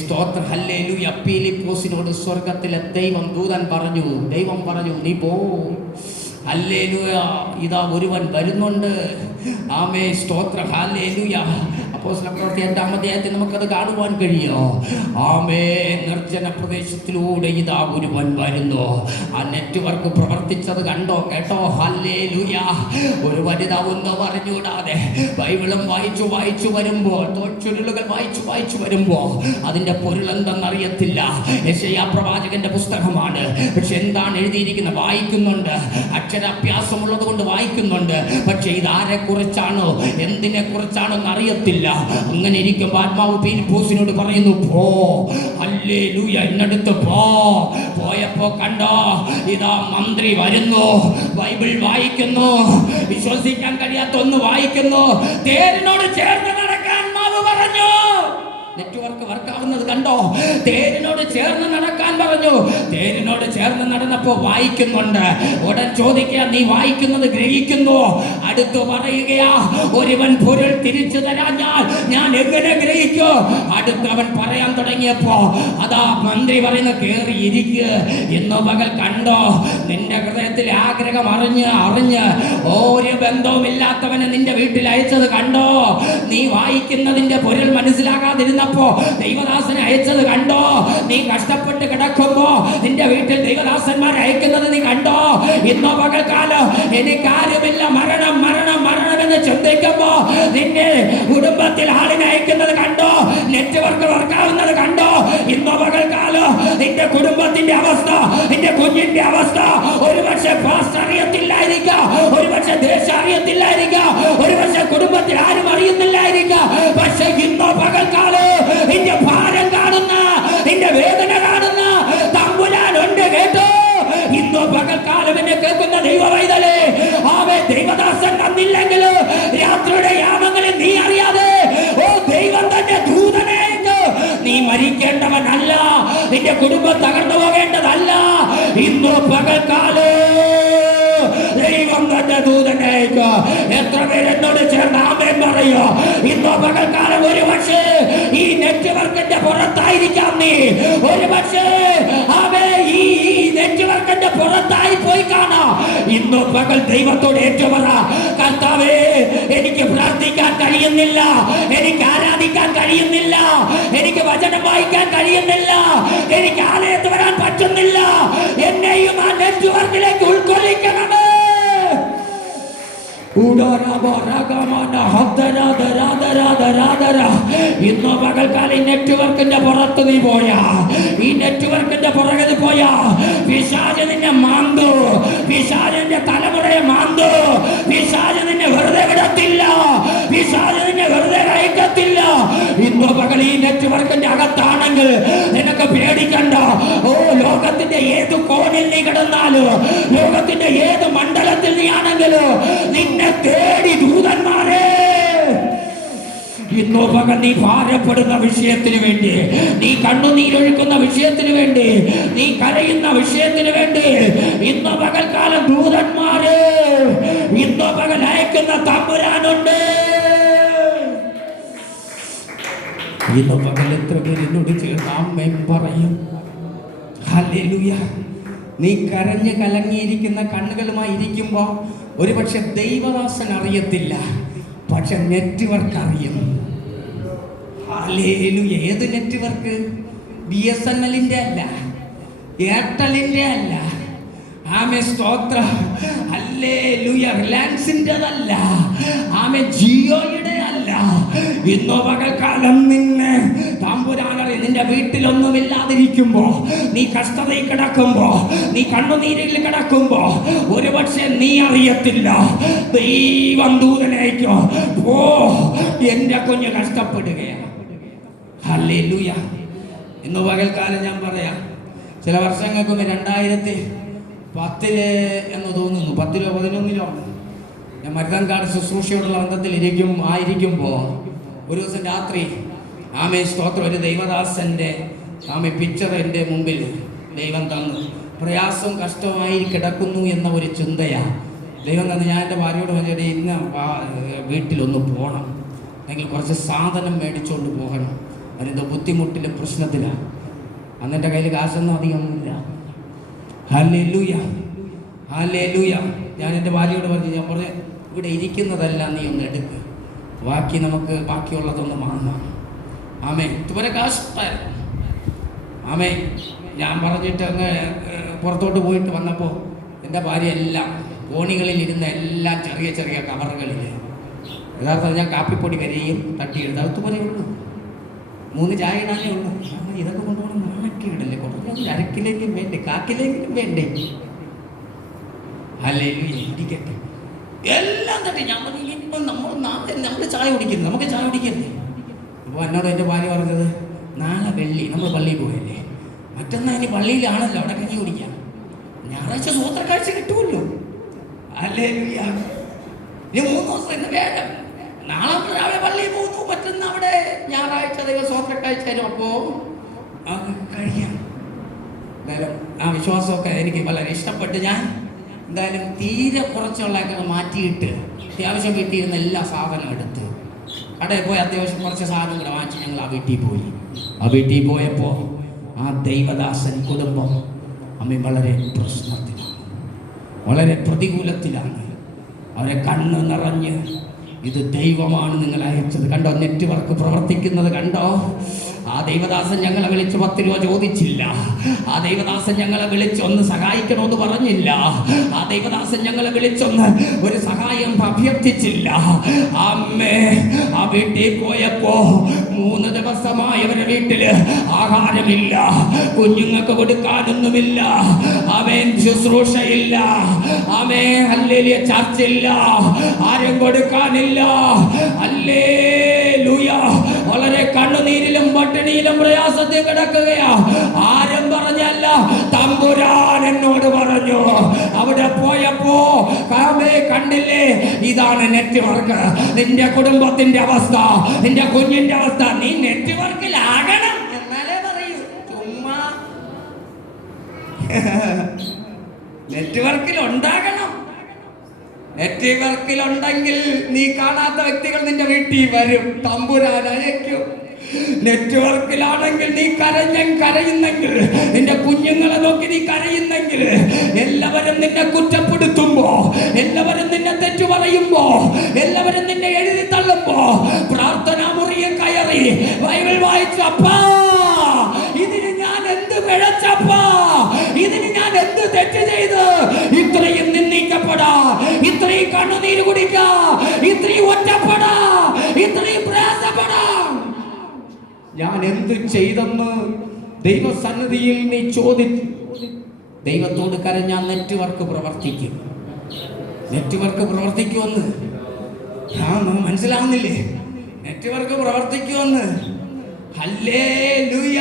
സ്തോത്രം ഹല്ലേലൂയ പീലിപ്പോസിനോട് സ്വർഗത്തിലെ ദൂതൻ പറഞ്ഞു, നീ പോ. ഹല്ലേലൂയ, ഇതാ ഒരുവൻ വരുന്നുണ്ട്. സ്തോത്രം ഹല്ലേലൂയ. അപ്പോസ്തലപ്രവൃത്തി 8-ാം അധ്യായത്തിൽ നമുക്കത് കാണുവാൻ കഴിയോ? നിർജ്ജന പ്രദേശത്തിലൂടെ ഇതാ ഒരുവൻ വരുന്നു. ആ നെറ്റ്വർക്ക് പ്രവർത്തിച്ചത് കണ്ടോ കേട്ടോ. ഹല്ലേലൂയ. ഒരു വനിത ഒന്നും അറിഞ്ഞുകൂടാതെ ബൈബിളും വായിച്ചു വരുമ്പോൾ, ചുരുളുകൾ വായിച്ചു വരുമ്പോൾ അതിന്റെ പൊരുളെന്തെന്നറിയത്തില്ല. യെശയ്യാ പ്രവാചകന്റെ പുസ്തകമാണ്, പക്ഷെ എന്താണ് എഴുതിയിരിക്കുന്നത് വായിക്കുന്നുണ്ട്. അക്ഷരാഭ്യാസമുള്ളത് കൊണ്ട് വായിക്കുന്നുണ്ട്, പക്ഷെ ഇതാരെ കുറിച്ചാണോ എന്തിനെ കുറിച്ചാണോ എന്നറിയത്തില്ല. അങ്ങനെ ഇരിക്കുമ്പോൾ ആത്മാവ് പീലിപ്പോസിനോട് പറയുന്നു, പോ. ഹല്ലേലൂയ, എന്നടുത്ത് പോയപ്പോ കണ്ടോ, ഇതാ മന്ത്രി വരുന്നു, ബൈബിൾ വായിക്കുന്നു, വിശ്വസിക്കാൻ കഴിയാത്ത ഒന്ന് വായിക്കുന്നു. തേരിനോട് ചേർന്ന് നടക്കാൻ ആത്മാവ് പറഞ്ഞു. നെറ്റ്വർക്ക് വർക്കാവുന്നത് കണ്ടോ? തേരിനോട് ചേർന്ന് നടക്കാൻ പറഞ്ഞു. തേരിനോട് ചേർന്ന് നടന്നപ്പോ വായിക്കുന്നുണ്ട്. ഉടൻ ചോദിക്കുക, നീ വായിക്കുന്നത് ഗ്രഹിക്കുന്നു? അടുത്തു പറയുകയാ, ഒരുവൻ പൊരുൾ തിരിച്ചു തരാഞ്ഞാൽ ഞാൻ എങ്ങനെ ഗ്രഹിക്കൂ? അടുത്തവൻ പറയാൻ തുടങ്ങിയപ്പോ അതാ മന്ത്രി പറയുന്ന, കേറി ഇരിക്കുക. ഇന്നു പകൽ കണ്ടോ, നിന്റെ ഹൃദയത്തിലെ ആഗ്രഹം അറിഞ്ഞ് ഒരു ബന്ധവുമില്ലാത്തവനെ നിന്റെ വീട്ടിൽ അയച്ചത് കണ്ടോ? നീ വായിക്കുന്നതിന്റെ പൊരുൾ മനസ്സിലാകാതിരുന്നപ്പോ ദൈവദാസനെ അയച്ചത് കണ്ടോ? നീ കഷ്ടപ്പെട്ട് കിടക്കുമ്പോ നിന്റെ വീട്ടിൽ ദൈവദാസന്മാരെ അയക്കുന്നത് നീ കണ്ടോ? ഇന്നോ പകൽക്കാലം എനിക്കാരുമില്ല, മരണം മരണം മരണം എന്ന് ചിന്തിക്കുമ്പോ നിന്റെ കുടുംബത്തിൽ ആളിനെ അയക്കുന്നത് കണ്ടോ? നെറ്റ്വർക്ക് വർക്കാവുന്നത് കണ്ടോ? ഇന്നോ പകൽക്കാലം നിന്റെ കുടുംബത്തിന്റെ അവസ്ഥ, നിന്റെ കുഞ്ഞിന്റെ അവസ്ഥ ഒരുപക്ഷെ പാസ്റ്റർ അറിയത്തില്ലായിരിക്കാം, ഒരുപക്ഷെ ദേശം അറിയത്തില്ലായിരിക്കാം, ഒരുപക്ഷെ കുടുംബത്തിൽ ആരും അറിയുന്നില്ലായിരിക്കാം. പക്ഷെ ഇന്നോ പകൽക്കാലം നിന്റെ ഭാരം കാണുന്ന, നിന്റെ വേദന കാണുന്ന തമ്പുരാനുണ്ട് കേട്ടോ. ഇന്നോ പകൽക്കാലം എന്നെ കേൾക്കുന്ന ദൈവവൈതലേ, അവൻ ദൈവദാസൻ വന്നില്ലെങ്കിൽ രാത്രിയുടെ യാമങ്ങളിൽ നീ അറിയാതെ ദൈവം തന്നെ ദൂതനായിട്ട് നീ മരിക്കേണ്ടവനല്ല, നിന്റെ കുടുംബം തകർന്നു പോകേണ്ടതല്ല. ഇന്നോ പകൽക്കാലം ദൈവം തന്നെ ദൂതനായിട്ട്. എത്ര പേര് എന്നോട് ചേർന്ന് ആമേൻ പറയോ? ഇന്നോ പകൽക്കാലം ഒരു പക്ഷേ ഈ നെറ്റ്വർക്കിന്റെ പുറത്തായിരിക്കാം നീ, ഒരു പക്ഷേ ഈ നെറ്റ്വർക്കിന്റെ പുറത്തായി പോയി കാണാം. ഇന്നോ പകൽ ദൈവത്തോട് ഏറ്റുപറ, കർത്താവേ എനിക്ക് പ്രാർത്ഥിക്കാൻ കഴിയുന്നില്ല, എനിക്ക് ആരാധിക്കാൻ കഴിയുന്നില്ല, എനിക്ക് വചനം വായിക്കാൻ കഴിയുന്നില്ല, എനിക്ക് ആലയത്ത് വരാൻ പറ്റുന്നില്ല, എന്നെയും ആ നെറ്റ്വർക്കിലേക്ക് ഉൾക്കൊള്ളിക്കണമേ. ഇന്നോ പകൽക്കാലം നെറ്റ്വർക്കിന്റെ പുറത്ത് നീ പോയാ, ഈ നെറ്റ്വർക്കിന്റെ പുറകിൽ പോയാ പിശാച് നിന്നെ മാന്തു, പിശാചിന്റെ തലമുറയെ മാന്തു. പിശാച് നിന്നെ വെറുതെ വിടത്തില്ല, പിശാച് നിന്നെ വെറുതെ അയക്കത്തില്ല. ഇന്നോ പകൽ ഈ നെറ്റ്വർക്കിന്റെ അകത്താണെങ്കിൽ നിനക്ക് പേടിക്കണ്ട. ലോകത്തിന്റെ ഏത് കോണിൽ നീ കിടന്നാലും, ലോകത്തിന്റെ ഏത് മണ്ഡലത്തിൽ നീ ആണെങ്കിലും നിന്നെ തേടി ദൂതന്മാരെ. ഇന്നോ പകൽ നീ ഭാരപ്പെടുന്ന വിഷയത്തിന് വേണ്ടി, നീ കണ്ണുനീരൊഴുക്കുന്ന വിഷയത്തിന് വേണ്ടി, നീ കരയുന്ന വിഷയത്തിന് വേണ്ടി ഇന്നോ പകൽക്കാലം ദൂതന്മാരെ ഇന്നോ പകൽ അയക്കുന്ന തമ്പുരാനുണ്ട്. ഇന്നോ പകൽ എത്ര പേര് എന്നോട് ചേർന്ന് ആമേൻ പറയും? ഹല്ലേലൂയ. നീ കരഞ്ഞ് കലങ്ങിയിരിക്കുന്ന കണ്ണുകളുമായി ഇരിക്കുമ്പോൾ ഒരുപക്ഷെ ദൈവദാസൻ അറിയത്തില്ല, പക്ഷെ നെറ്റ്വർക്ക് അറിയും. ഹല്ലേലൂയ. ഏത് നെറ്റ്വർക്ക്? BSNL-ന്റെ അല്ല, എയർടെലിന്റെ അല്ല, ആമേൻ സ്തോത്രം, ഹല്ലേലൂയ, റിലയൻസിൻ്റെതല്ല, ആമേൻ ജിയോയുടെ അല്ല. ഇന്നോ പകൽക്കാലം നിന്നെ തമ്പുരാനറിയ. നിന്റെ വീട്ടിലൊന്നുമില്ലാതിരിക്കുമ്പോ, നീ കഷ്ടതയിൽ കിടക്കുമ്പോ, നീ കണ്ണുനീരിൽ കിടക്കുമ്പോ ഒരുപക്ഷെ നീ അറിയത്തില്ല, ദൈവം ദൂതനേക്കോ പോ, എന്റെ കുഞ്ഞ് കഷ്ടപ്പെടുകയാണ്. ഹല്ലേലൂയ. ഇന്ന് പകൽക്കാലം ഞാൻ പറയാം, ചില വർഷങ്ങൾക്ക് മുമ്പ് 2010 എന്ന് തോന്നുന്നു, 10 11 ഞാൻ മരുതൻകാട് ശുശ്രൂഷയോടുള്ള ബന്ധത്തിൽ ആയിരിക്കുമ്പോൾ ഒരു ദിവസം രാത്രി ആമേ സ്തോത്രം, ഒരു ദൈവദാസൻ്റെ ആമേ പിക്ചർ എൻ്റെ മുമ്പിൽ ദൈവം തന്നു. പ്രയാസവും കഷ്ടവുമായി കിടക്കുന്നു എന്ന ഒരു ചിന്തയാണ് ദൈവം തന്നു. ഞാൻ എൻ്റെ ഭാര്യയോട് പറഞ്ഞിട്ട് ഇന്ന് വീട്ടിലൊന്ന് പോകണം, അല്ലെങ്കിൽ കുറച്ച് സാധനം മേടിച്ചുകൊണ്ട് പോകണം, അതിൻ്റെ ബുദ്ധിമുട്ടിലും പ്രശ്നത്തിലാണ്. അന്നെൻ്റെ കയ്യിൽ കാശൊന്നും അധികമൊന്നുമില്ല. Hallelujah, hallelujah. ഞാൻ എൻ്റെ ഭാര്യയോട് പറഞ്ഞു, ഞാൻ പറഞ്ഞു ഇവിടെ ഇരിക്കുന്നതല്ല നീ ഒന്ന് എടുക്കുക, ബാക്കിയുള്ളതൊന്ന് വാങ്ങാം. ആമേ, ഇതുവരെ കാശായിരുന്നു. ആമേ, ഞാൻ പറഞ്ഞിട്ട് അങ്ങ് പുറത്തോട്ട് പോയിട്ട് വന്നപ്പോൾ എൻ്റെ ഭാര്യ എല്ലാം കോണികളിൽ ഇരുന്ന എല്ലാം ചെറിയ ചെറിയ കവറുകളിൽ, യഥാർത്ഥം ഞാൻ കാപ്പിപ്പൊടി കരിയും തട്ടിയെടുത്ത് അതുപോലെ ഉള്ളൂ, 3 ചായ ഇടാനേ ഉള്ളൂ. ഇതൊക്കെ കൊണ്ടുപോകണം, നാണക്കേടല്ലേ, കുറഞ്ഞ 1/2 കിലോയ്ക്കും വേണ്ടേ, 1/4 കിലോയ്ക്കും വേണ്ടേ. ഹല്ലേലൂയ, ഇരിക്കട്ടെ, എല്ലാം തട്ടി. ഞാൻ പറഞ്ഞു ഇപ്പം നമ്മൾ ചായ കുടിക്കരുത്, നമുക്ക് ചായ കുടിക്കരുത്. അപ്പോൾ എന്നോട് എൻ്റെ ഭാര്യ പറഞ്ഞത്, നാളെ വെള്ളി നമ്മൾ പള്ളിയിൽ പോയല്ലേ, മറ്റന്നാൾ ഇനി പള്ളിയിലാണല്ലോ, അവിടെ കഞ്ഞി കുടിക്കാം, ഞായറാഴ്ച സൂത്രക്കാഴ്ച കിട്ടുമല്ലോ. ഹല്ലേലൂയ. ഇനി 3 ദിവസം ഇന്ന് വേഗം നാളെ രാവിലെ പള്ളിയിൽ പോകുന്നു, പറ്റുന്ന അവിടെ ഞായറാഴ്ച ദൈവസ്വാത്രക്കാഴ്ച അപ്പോൾ കഴിയാം. എന്തായാലും ആ വിശ്വാസമൊക്കെ എനിക്ക് വളരെ ഇഷ്ടപ്പെട്ട് ഞാൻ എന്തായാലും തീരെ കുറച്ചുള്ളതൊക്കെ മാറ്റിയിട്ട് അത്യാവശ്യം വീട്ടിൽ ഇരുന്ന എല്ലാ സാധനവും എടുത്ത് കടയിൽ പോയി അത്യാവശ്യം കുറച്ച് സാധനം കൂടെ വാങ്ങിച്ച് ഞങ്ങൾ ആ വീട്ടിൽ പോയി. ആ വീട്ടിൽ പോയപ്പോൾ ആ ദൈവദാസൻ കുടുംബം അമ്മ വളരെ പ്രശ്നത്തിലാണ്, വളരെ പ്രതികൂലത്തിലാണ്. അവരെ കണ്ണ് നിറഞ്ഞ് ഇത് ദൈവമാണ് നിങ്ങൾ അയച്ചത്. കണ്ടോ, നെറ്റ്വർക്ക് പ്രവർത്തിക്കുന്നത് കണ്ടോ. ആ ദൈവദാസൻ ഞങ്ങളെ വിളിച്ച് 10 രൂപ ചോദിച്ചില്ല. ആ ദൈവദാസൻ ഞങ്ങളെ വിളിച്ചൊന്ന് സഹായിക്കണമെന്ന് പറഞ്ഞില്ല. ആ ദൈവദാസൻ ഞങ്ങളെ വിളിച്ചൊന്ന് ഒരു സഹായം അഭ്യർത്ഥിച്ചില്ല. അമ്മേ, ആ വീട്ടിൽ പോയപ്പോ 3 ദിവസമായി അവരുടെ വീട്ടില് ആഹാരമില്ല, കുഞ്ഞുങ്ങൾക്ക് കൊടുക്കാനൊന്നുമില്ല, അവൻ ശുശ്രൂഷയില്ല, അവൻ ഹല്ലേലൂയ ചർച്ചില്ല, ആരും കൊടുക്കാനില്ല. ഹല്ലേലൂയ. വളരെ കണ്ണുനീരിലും പട്ടിണിയിലും പ്രയാസത്തിൽ കിടക്കുകയാ. ആരും പറഞ്ഞല്ല, തമ്പുരാൻ എന്നോട് പറഞ്ഞു. അവിടെ പോയപ്പോ കണ്ടില്ലേ, ഇതാണ് നെറ്റ്വർക്ക്. നിന്റെ കുടുംബത്തിന്റെ അവസ്ഥ, നിന്റെ കുഞ്ഞിന്റെ അവസ്ഥ. നീ നെറ്റ്വർക്കിലാകണം എന്നാലേ പറയൂ. ചുമ്മാ നെറ്റ്വർക്കിൽ ഉണ്ടാകണം. നെറ്റ്വർക്കിലുണ്ടെങ്കിൽ നീ കാണാത്ത വ്യക്തികൾ നിന്റെ വീട്ടിൽ വരും, തമ്പുരാൻ അയക്കും. നെറ്റ്വർക്കിലാണെങ്കിൽ നീ കരയുന്നെങ്കിൽ, നിന്റെ കുഞ്ഞുങ്ങളെ നോക്കി നീ കരയുന്നെങ്കിൽ, എല്ലാവരും നിന്നെ കുറ്റപ്പെടുത്തുമ്പോ, എല്ലാവരും നിന്നെ തെറ്റു പറയുമ്പോ, എല്ലാവരും നിന്നെ എഴുതി തള്ളുമ്പോ, പ്രാർത്ഥനാ മുറിയിൽ കയറി ബൈബിൾ വായിച്ചപ്പാ, ഇതിന് ഞാൻ എന്ത് പിഴച്ചപ്പാ, ഇതിന് ഞാൻ എന്ത് തെറ്റ് ചെയ്ത് ഇത്രയും നിന്ദിക്കപ്പെടാ, ഇത്രയും കണ്ണുനീര് കുടിക്കാ, ഇത്രയും ഒറ്റപ്പെടാ, ഇത്രയും പ്രയാസപ്പെടാ, ഞാൻ എന്ത് ചെയ്തെന്ന് ദൈവസന്നിധിയിൽ നീ ചോദിച്ചു. ദൈവത്തോട് കരഞ്ഞാൽ നെറ്റ്വർക്ക് പ്രവർത്തിക്കും. നെറ്റ്വർക്ക് പ്രവർത്തിക്കുമെന്ന് മനസ്സിലാവുന്നില്ലേ? നെറ്റ്വർക്ക് പ്രവർത്തിക്കുമെന്ന്. Hallelujah,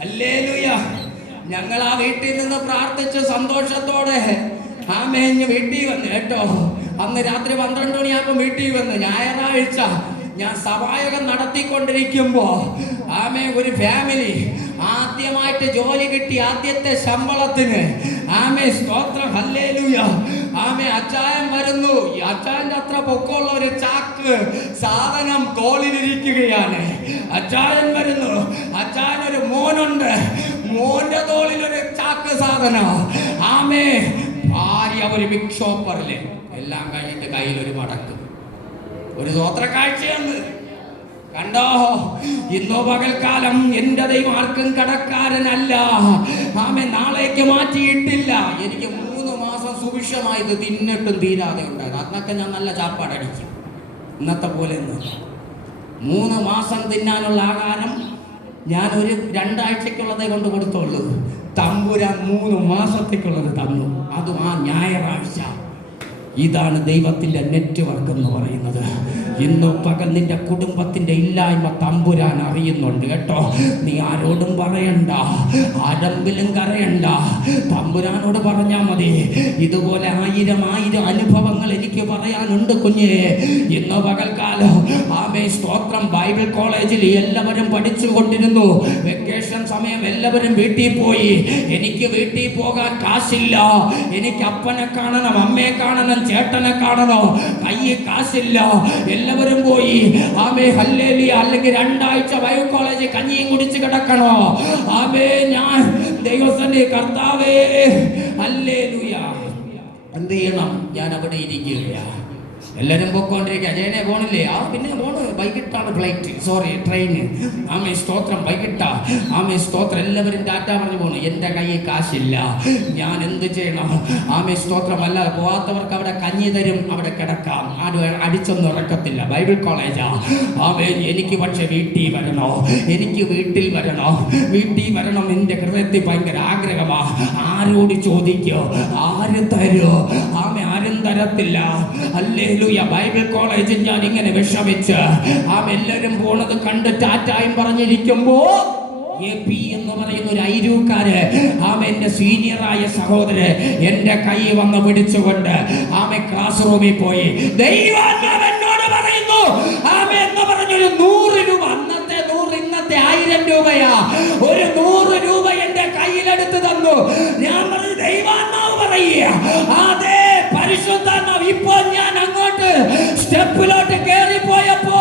hallelujah. ഞങ്ങൾ ആ വീട്ടിൽ നിന്ന് പ്രാർത്ഥിച്ച് സന്തോഷത്തോടെ ആമേഞ്ഞ് വീട്ടിൽ വന്നു കേട്ടോ. അന്ന് രാത്രി 12 മണിയാകുമ്പോൾ വീട്ടിൽ വന്നു. ഞായറാഴ്ച ഞാൻ സഭായോഗം നടത്തിക്കൊണ്ടിരിക്കുമ്പോ ഒരു ഫാമിലി ആദ്യമായിട്ട് ജോലി കിട്ടി, ആദ്യത്തെ ശമ്പളത്തിന് സ്തോത്രം, ഹല്ലേലൂയ. അച്ചായൻ വരുന്നു. അച്ചായന്റെ അത്ര പൊക്കമുള്ള ഒരു ചാക്ക് സാധനം തോളിലിരിക്കുകയാണ്. അച്ചായൻ വരുന്നു. അച്ചായൻ ഒരു മോനുണ്ട്, മോന്റെ തോളിൽ ഒരു ചാക്ക് സാധനം. ഭാര്യ ഒരു ബിഗ് ഷോപ്പറില് എല്ലാം കഴിഞ്ഞിട്ട് കയ്യിലൊരു മടക്ക്, ഒരു സ്വോത്രക്കാഴ്ചയെന്ന് കണ്ടോ. ഇന്നോ പകൽക്കാലം എന്റെ ദൈവം ആർക്കും കടക്കാരനല്ല. നാളേക്ക് മാറ്റിയിട്ടില്ല. എനിക്ക് 3 മാസം സുഭിക്ഷമായത് തിന്നിട്ടും തീരാതെ ഉണ്ടായിരുന്നു. അന്നൊക്കെ ഞാൻ നല്ല ചാപ്പാടടിക്കും, ഇന്നത്തെ പോലെ ഒന്നും. 3 മാസം തിന്നാനുള്ള ആഹാരം ഞാൻ ഒരു 2 ആഴ്ചക്കുള്ളതേ കൊണ്ട് കൊടുത്തോളൂ. തമ്പുരാൻ 3 മാസത്തേക്കുള്ളത് തന്നു, അതും ആ ഞായറാഴ്ച. ഇതാണ് ദൈവത്തിൻ്റെ നെറ്റ്വർക്ക് എന്ന് പറയുന്നത്. ഇന്ന് പകൽ നിന്റെ കുടുംബത്തിൻ്റെ ഇല്ലായ്മ തമ്പുരാൻ അറിയുന്നുണ്ട് കേട്ടോ. നീ ആരോടും പറയണ്ട, ആരെങ്കിലും കരയണ്ട, തമ്പുരാനോട് പറഞ്ഞാൽ മതി. ഇതുപോലെ 1000 അനുഭവങ്ങൾ എനിക്ക് പറയാനുണ്ട് കുഞ്ഞേ. ഇന്ന് പകൽക്കാലം സ്തോത്രം, ബൈബിൾ കോളേജിൽ എല്ലാവരും പഠിച്ചുകൊണ്ടിരുന്നു. വെക്കേഷൻ സമയം എല്ലാവരും വീട്ടിൽ പോയി. എനിക്ക് വീട്ടിൽ പോകാൻ കാശില്ല. എനിക്ക് അപ്പനെ കാണണം, അമ്മയെ കാണണം, ചേട്ടനെ കാണണോ, കയ്യിൽ കാശില്ല. എല്ലാവരും പോയി. ഹല്ലേലൂയ. അല്ലെങ്കിൽ 2 ആഴ്ച ബൈബിൾ കോളേജിൽ കഞ്ഞിയും കുടിച്ച് കിടക്കണോ. ഞാൻ ദൈവസന്നിധി, കർത്താവേ ഹല്ലേലൂയ. എന്ത് ചെയ്യണം? ഞാൻ അവിടെ ഇരിക്കുകയാ. എല്ലാവരും പോയിക്കൊണ്ടിരിക്കുക. അജയനെ പോണില്ലേ? പിന്നെ പോണ്. വൈകിട്ടാണ് ഫ്ലൈറ്റ്, സോറി ട്രെയിന്. സ്തോത്രം, വൈകിട്ടാ. സ്തോത്രം. എല്ലാവരും ടാറ്റ പറഞ്ഞു പോണു. എൻ്റെ കയ്യിൽ കാശില്ല, ഞാൻ എന്ത് ചെയ്യണം? സ്തോത്രം. അല്ലാതെ പോകാത്തവർക്ക് അവിടെ കഞ്ഞി തരും, അവിടെ കിടക്കാം, ആരും അടിച്ചൊന്നും ഇറക്കത്തില്ല. ബൈബിൾ കോളേജാ. എനിക്ക് പക്ഷെ വീട്ടിൽ വരണോ, എനിക്ക് വീട്ടിൽ വരണോ, വീട്ടിൽ വരണം. എൻ്റെ ഹൃദയത്തിൽ ഭയങ്കര ആഗ്രഹമാ. ആരോട് ചോദിക്കോ, ആര് തരോ? ആരും തരത്തില്ല. ഹല്ലേലൂയ. ബൈബിൾ കോളേജിൽ ഞാൻ ഇങ്ങനെ വിഷമിച്ച് എല്ലാവരും പോണത് കണ്ട് ടാറ്റായും പറഞ്ഞിരിക്കുമ്പോ എന്ന് പറയുന്ന ഒരു അയിരൂക്കാര് എന്റെ സീനിയറായ സഹോദരൻ എന്റെ കൈ വന്ന് പിടിച്ചുകൊണ്ട് ക്ലാസ് റൂമിൽ പോയി. ദൈവം എന്നോട് പറയുന്നു, ഒരു 100 രൂപ, അന്നത്തെ 100 ഇന്നത്തെ 1000 രൂപയാ. ഒരു 100 രൂപ എന്റെ കയ്യിലെടുത്ത് തന്നു. ഞാൻ പറഞ്ഞു, ദൈവാത്മാവ് പറയുക, അതെ പരിശുദ്ധാത്മാവ്, ഇപ്പോൾ ഞാൻ അങ്ങോട്ട് സ്റ്റെപ്പിലോട്ട് കയറിപ്പോയപ്പോ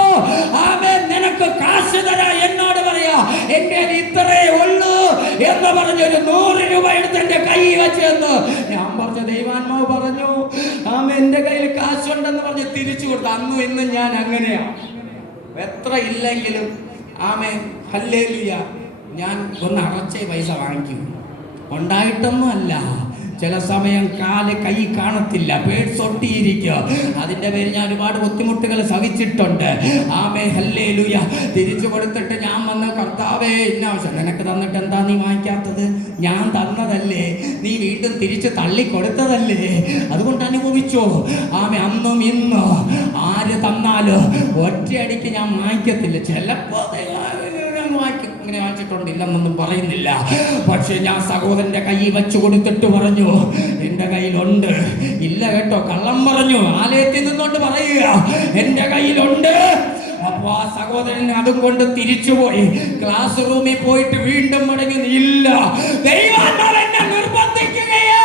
ആമേൻ നിനക്ക് കാശ് തരാ, എന്നോട് പറയാ എന്റെ ഇത്രേ ഉള്ളൂ എന്ന് പറഞ്ഞൊരു 100 രൂപ എടുത്ത് എന്റെ കൈ വെച്ചെന്ന്. ഞാൻ പറഞ്ഞ ദൈവാത്മാവ് പറഞ്ഞു ആമേൻ എന്റെ കയ്യിൽ കാശുണ്ടെന്ന് പറഞ്ഞ് തിരിച്ചു കൊടുത്തു. അന്നും ഇന്നും ഞാൻ അങ്ങനെയാ. എത്ര ഇല്ലെങ്കിലും ആമേൻ ഹല്ലേലൂയ ഞാൻ ഒന്ന് അടച്ചേ പൈസ വാങ്ങിക്കും. ഉണ്ടായിട്ടൊന്നും അല്ല, ചില സമയം കാല് കൈ കാണത്തില്ല, പേഴ്സ് ഒട്ടിയിരിക്കുക. അതിൻ്റെ പേര് ഞാൻ ഒരുപാട് ബുദ്ധിമുട്ടുകൾ സഹിച്ചിട്ടുണ്ട്. ആമേ ഹല്ലേലൂയ. തിരിച്ചു കൊടുത്തിട്ട് ഞാൻ വന്ന്, കർത്താവേ ഇന്ന ആവശ്യം നിനക്ക് തന്നിട്ട് എന്താ നീ വാങ്ങിക്കാത്തത്? ഞാൻ തന്നതല്ലേ, നീ വീണ്ടും തിരിച്ച് തള്ളിക്കൊടുത്തതല്ലേ, അതുകൊണ്ട് അനുഭവിച്ചോ. ആമേ അന്നും ഇന്നോ ആര് തന്നാലോ ഒറ്റയടിക്ക് ഞാൻ വാങ്ങിക്കത്തില്ല. ചിലപ്പോൾ ഇങ്ങനെ വാങ്ങിച്ചിട്ടുണ്ട്, ഇല്ലെന്നൊന്നും പറയുന്നില്ല. പക്ഷെ ഞാൻ സഹോദരന്റെ കൈ വെച്ചു കൊടുത്തിട്ട് പറഞ്ഞു, എന്റെ കയ്യിലുണ്ട്. ഇല്ല കേട്ടോ, കള്ളം പറഞ്ഞു, ആലയത്തിൽ നിന്നുകൊണ്ട് പറയുക എന്റെ കയ്യിലുണ്ട്. അപ്പൊ ആ സഹോദരൻ അതും കൊണ്ട് തിരിച്ചുപോയി. ക്ലാസ് റൂമിൽ പോയിട്ട് വീണ്ടും മടങ്ങി, ഇല്ല ദൈവാത്മാവ് എന്നെ നിർബന്ധിക്കുകയാ.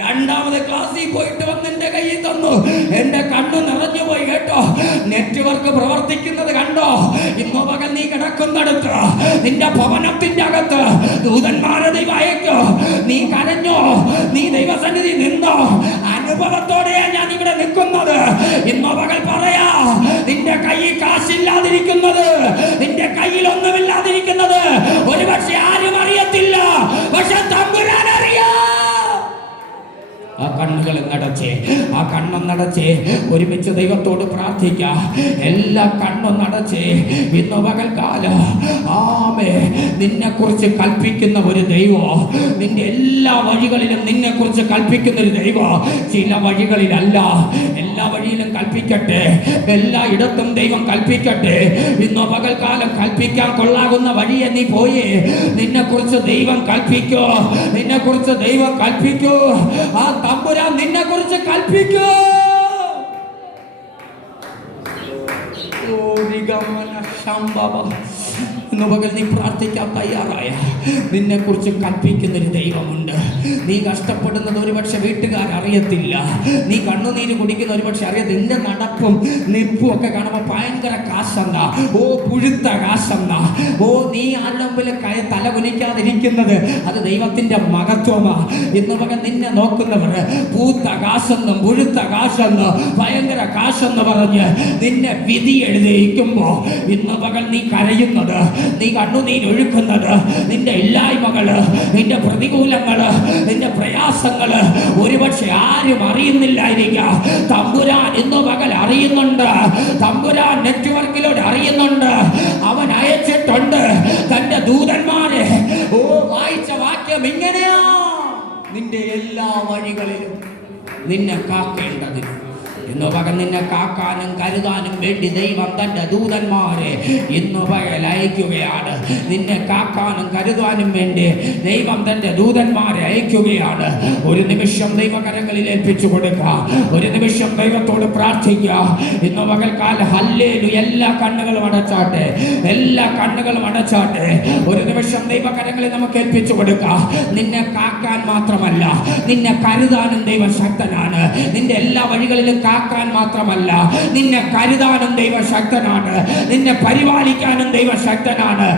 രണ്ടാമത് ക്ലാസ്സിൽ പോയിട്ട് വന്ന് എന്റെ കയ്യിൽ തന്നു. എന്റെ കണ്ണു നിറഞ്ഞു പോയി കേട്ടോ. നെറ്റ്വർക്ക് പ്രവർത്തിക്കുന്നത് കണ്ടോ? ഇന്നോ പകൽ നീ കിടക്കുന്നിടത്ത്, നിന്റെ ഭവനത്തിന്റെ അകത്ത് ദൂതന്മാരെ ദൈവം അയക്കോ. നീ കരഞ്ഞോ, നീ ദൈവസന്നിധി നിന്നോ, അനുഭവത്തോടെയാണ് ഞാൻ ഇവിടെ നിൽക്കുന്നത്. ഇന്നോ പകൽ പറയാ, നിന്റെ കയ്യിൽ കാശില്ലാതിരിക്കുന്നത്, നിന്റെ കയ്യിൽ ഒന്നുമില്ലാതിരിക്കുന്നത് ഒരുപക്ഷെ ആരും അറിയത്തില്ല, പക്ഷെ തമ്പുരാൻ അറിയാം. ആ കണ്ണുകൾ നടച്ചേ, ആ കണ്ണൊന്നടച്ചേ, ഒരുമിച്ച് ദൈവത്തോട് പ്രാർത്ഥിക്കാം. എല്ലാ കണ്ണൊന്നടച്ചേ. ഇന്ന് പകൽക്കാലം ആമേ നിന്നെ കുറിച്ച് കൽപ്പിക്കുന്ന ഒരു ദൈവം, നിന്റെ എല്ലാ വഴികളിലും നിന്നെ കുറിച്ച് കൽപ്പിക്കുന്ന ഒരു ദൈവം. ചില വഴികളിലല്ല, എല്ലാ വഴിയിലും കൽപ്പിക്കട്ടെ, എല്ലായിടത്തും ദൈവം കൽപ്പിക്കട്ടെ. ഇന്ന് പകൽക്കാലം കൽപ്പിക്കാൻ കൊള്ളാകുന്ന വഴിയെ നീ പോയി നിന്നെ കുറിച്ച് ദൈവം കൽപ്പിക്കോ, നിന്നെ കുറിച്ച് ദൈവം കൽപ്പിക്കോ. ആ തമ്പുരാൻ നിന്നെ കുറിച്ച് കൽപ്പിക്കൂ. ഇന്ന് പകൽ നീ പ്രാർത്ഥിക്കാൻ തയ്യാറായ, നിന്നെ കുറിച്ച് കൽപ്പിക്കുന്നൊരു ദൈവമുണ്ട്. നീ കഷ്ടപ്പെടുന്നത് ഒരുപക്ഷെ വീട്ടുകാർ അറിയത്തില്ല, നീ കണ്ണുനീര് കുടിക്കുന്ന ഒരുപക്ഷെ അറിയത്തില്ല. നിന്റെ നടപ്പും നിപ്പും ഒക്കെ കാണുമ്പോൾ ഭയങ്കര കാശെന്നാ, ഓ പുഴുത്ത കാശെന്നാ, ഓ നീ ആരുടെ മുമ്പിൽ തല കുനിക്കാതിരിക്കുന്നത് അത് ദൈവത്തിന്റെ മഹത്വമാ. ഇന്ന് പകൽ നിന്നെ നോക്കുന്നവർ പൂത്ത കാശെന്നും പുഴുത്ത കാശെന്നും ഭയങ്കര കാശെന്ന് പറഞ്ഞ് നിന്നെ വിധി എഴുതിയിരിക്കുമ്പോ ഇന്ന് പകൽ നീ കരയുന്നത്, നീ കണ്ണുനീരൊഴുക്കുന്നത്, നിന്റെ ഇല്ലായ്മകള്, നിന്റെ പ്രതികൂലങ്ങള്, നിന്റെ പ്രയാസങ്ങള് ഒരുപക്ഷെ ആരും അറിയുന്നില്ലായിരിക്കാം. തമ്പുരാൻ ഇന്ന് പകൽ അറിയുന്നുണ്ട്. തമ്പുരാൻ നെറ്റ്വർക്കിലൂടെ അറിയുന്നുണ്ട്. അവൻ അയച്ചിട്ടുണ്ട് തന്റെ ദൂതന്മാരെ. ഓ വായിച്ച വാക്യം ഇങ്ങനെയാ, നിന്റെ എല്ലാ വഴികളിലും നിന്നെ കാക്കേണ്ടതിന്. ഇന്ന് പകൽ നിന്നെ കാക്കാനും കരുതാനും വേണ്ടി ദൈവം തന്റെ ദൂതന്മാരെ ഇന്ന് പകൽ അയക്കുകയാണ്. നിന്നെ കാക്കാനും കരുതാനും വേണ്ടി ദൈവം തന്റെ ദൂതന്മാരെ അയക്കുകയാണ്. ഒരു നിമിഷം ദൈവകരങ്ങളിൽ ഏൽപ്പിച്ചു കൊടുക്കുക, ഒരു നിമിഷം ദൈവത്തോട് പ്രാർത്ഥിക്കുക. ഇന്ന് പകൽക്കാലം ഹല്ലേലൂയ. എല്ലാ കണ്ണുകളും അടച്ചാട്ടെ, എല്ലാ കണ്ണുകളും അടച്ചാട്ടെ. ഒരു നിമിഷം ദൈവകരങ്ങളിൽ നമുക്ക് ഏൽപ്പിച്ചു കൊടുക്കുക. നിന്നെ കാക്കാൻ മാത്രമല്ല, നിന്നെ കരുതാനും ദൈവം ശക്തനാണ്. നിന്റെ എല്ലാ വഴികളിലും കാക്കാൻ മാത്രമല്ല, നിന്നെ കരുതാനും ദൈവം ശക്തനാണ്. നിന്നെ പരിപാലിക്കാനും ദൈവം ശക്തനാണ്.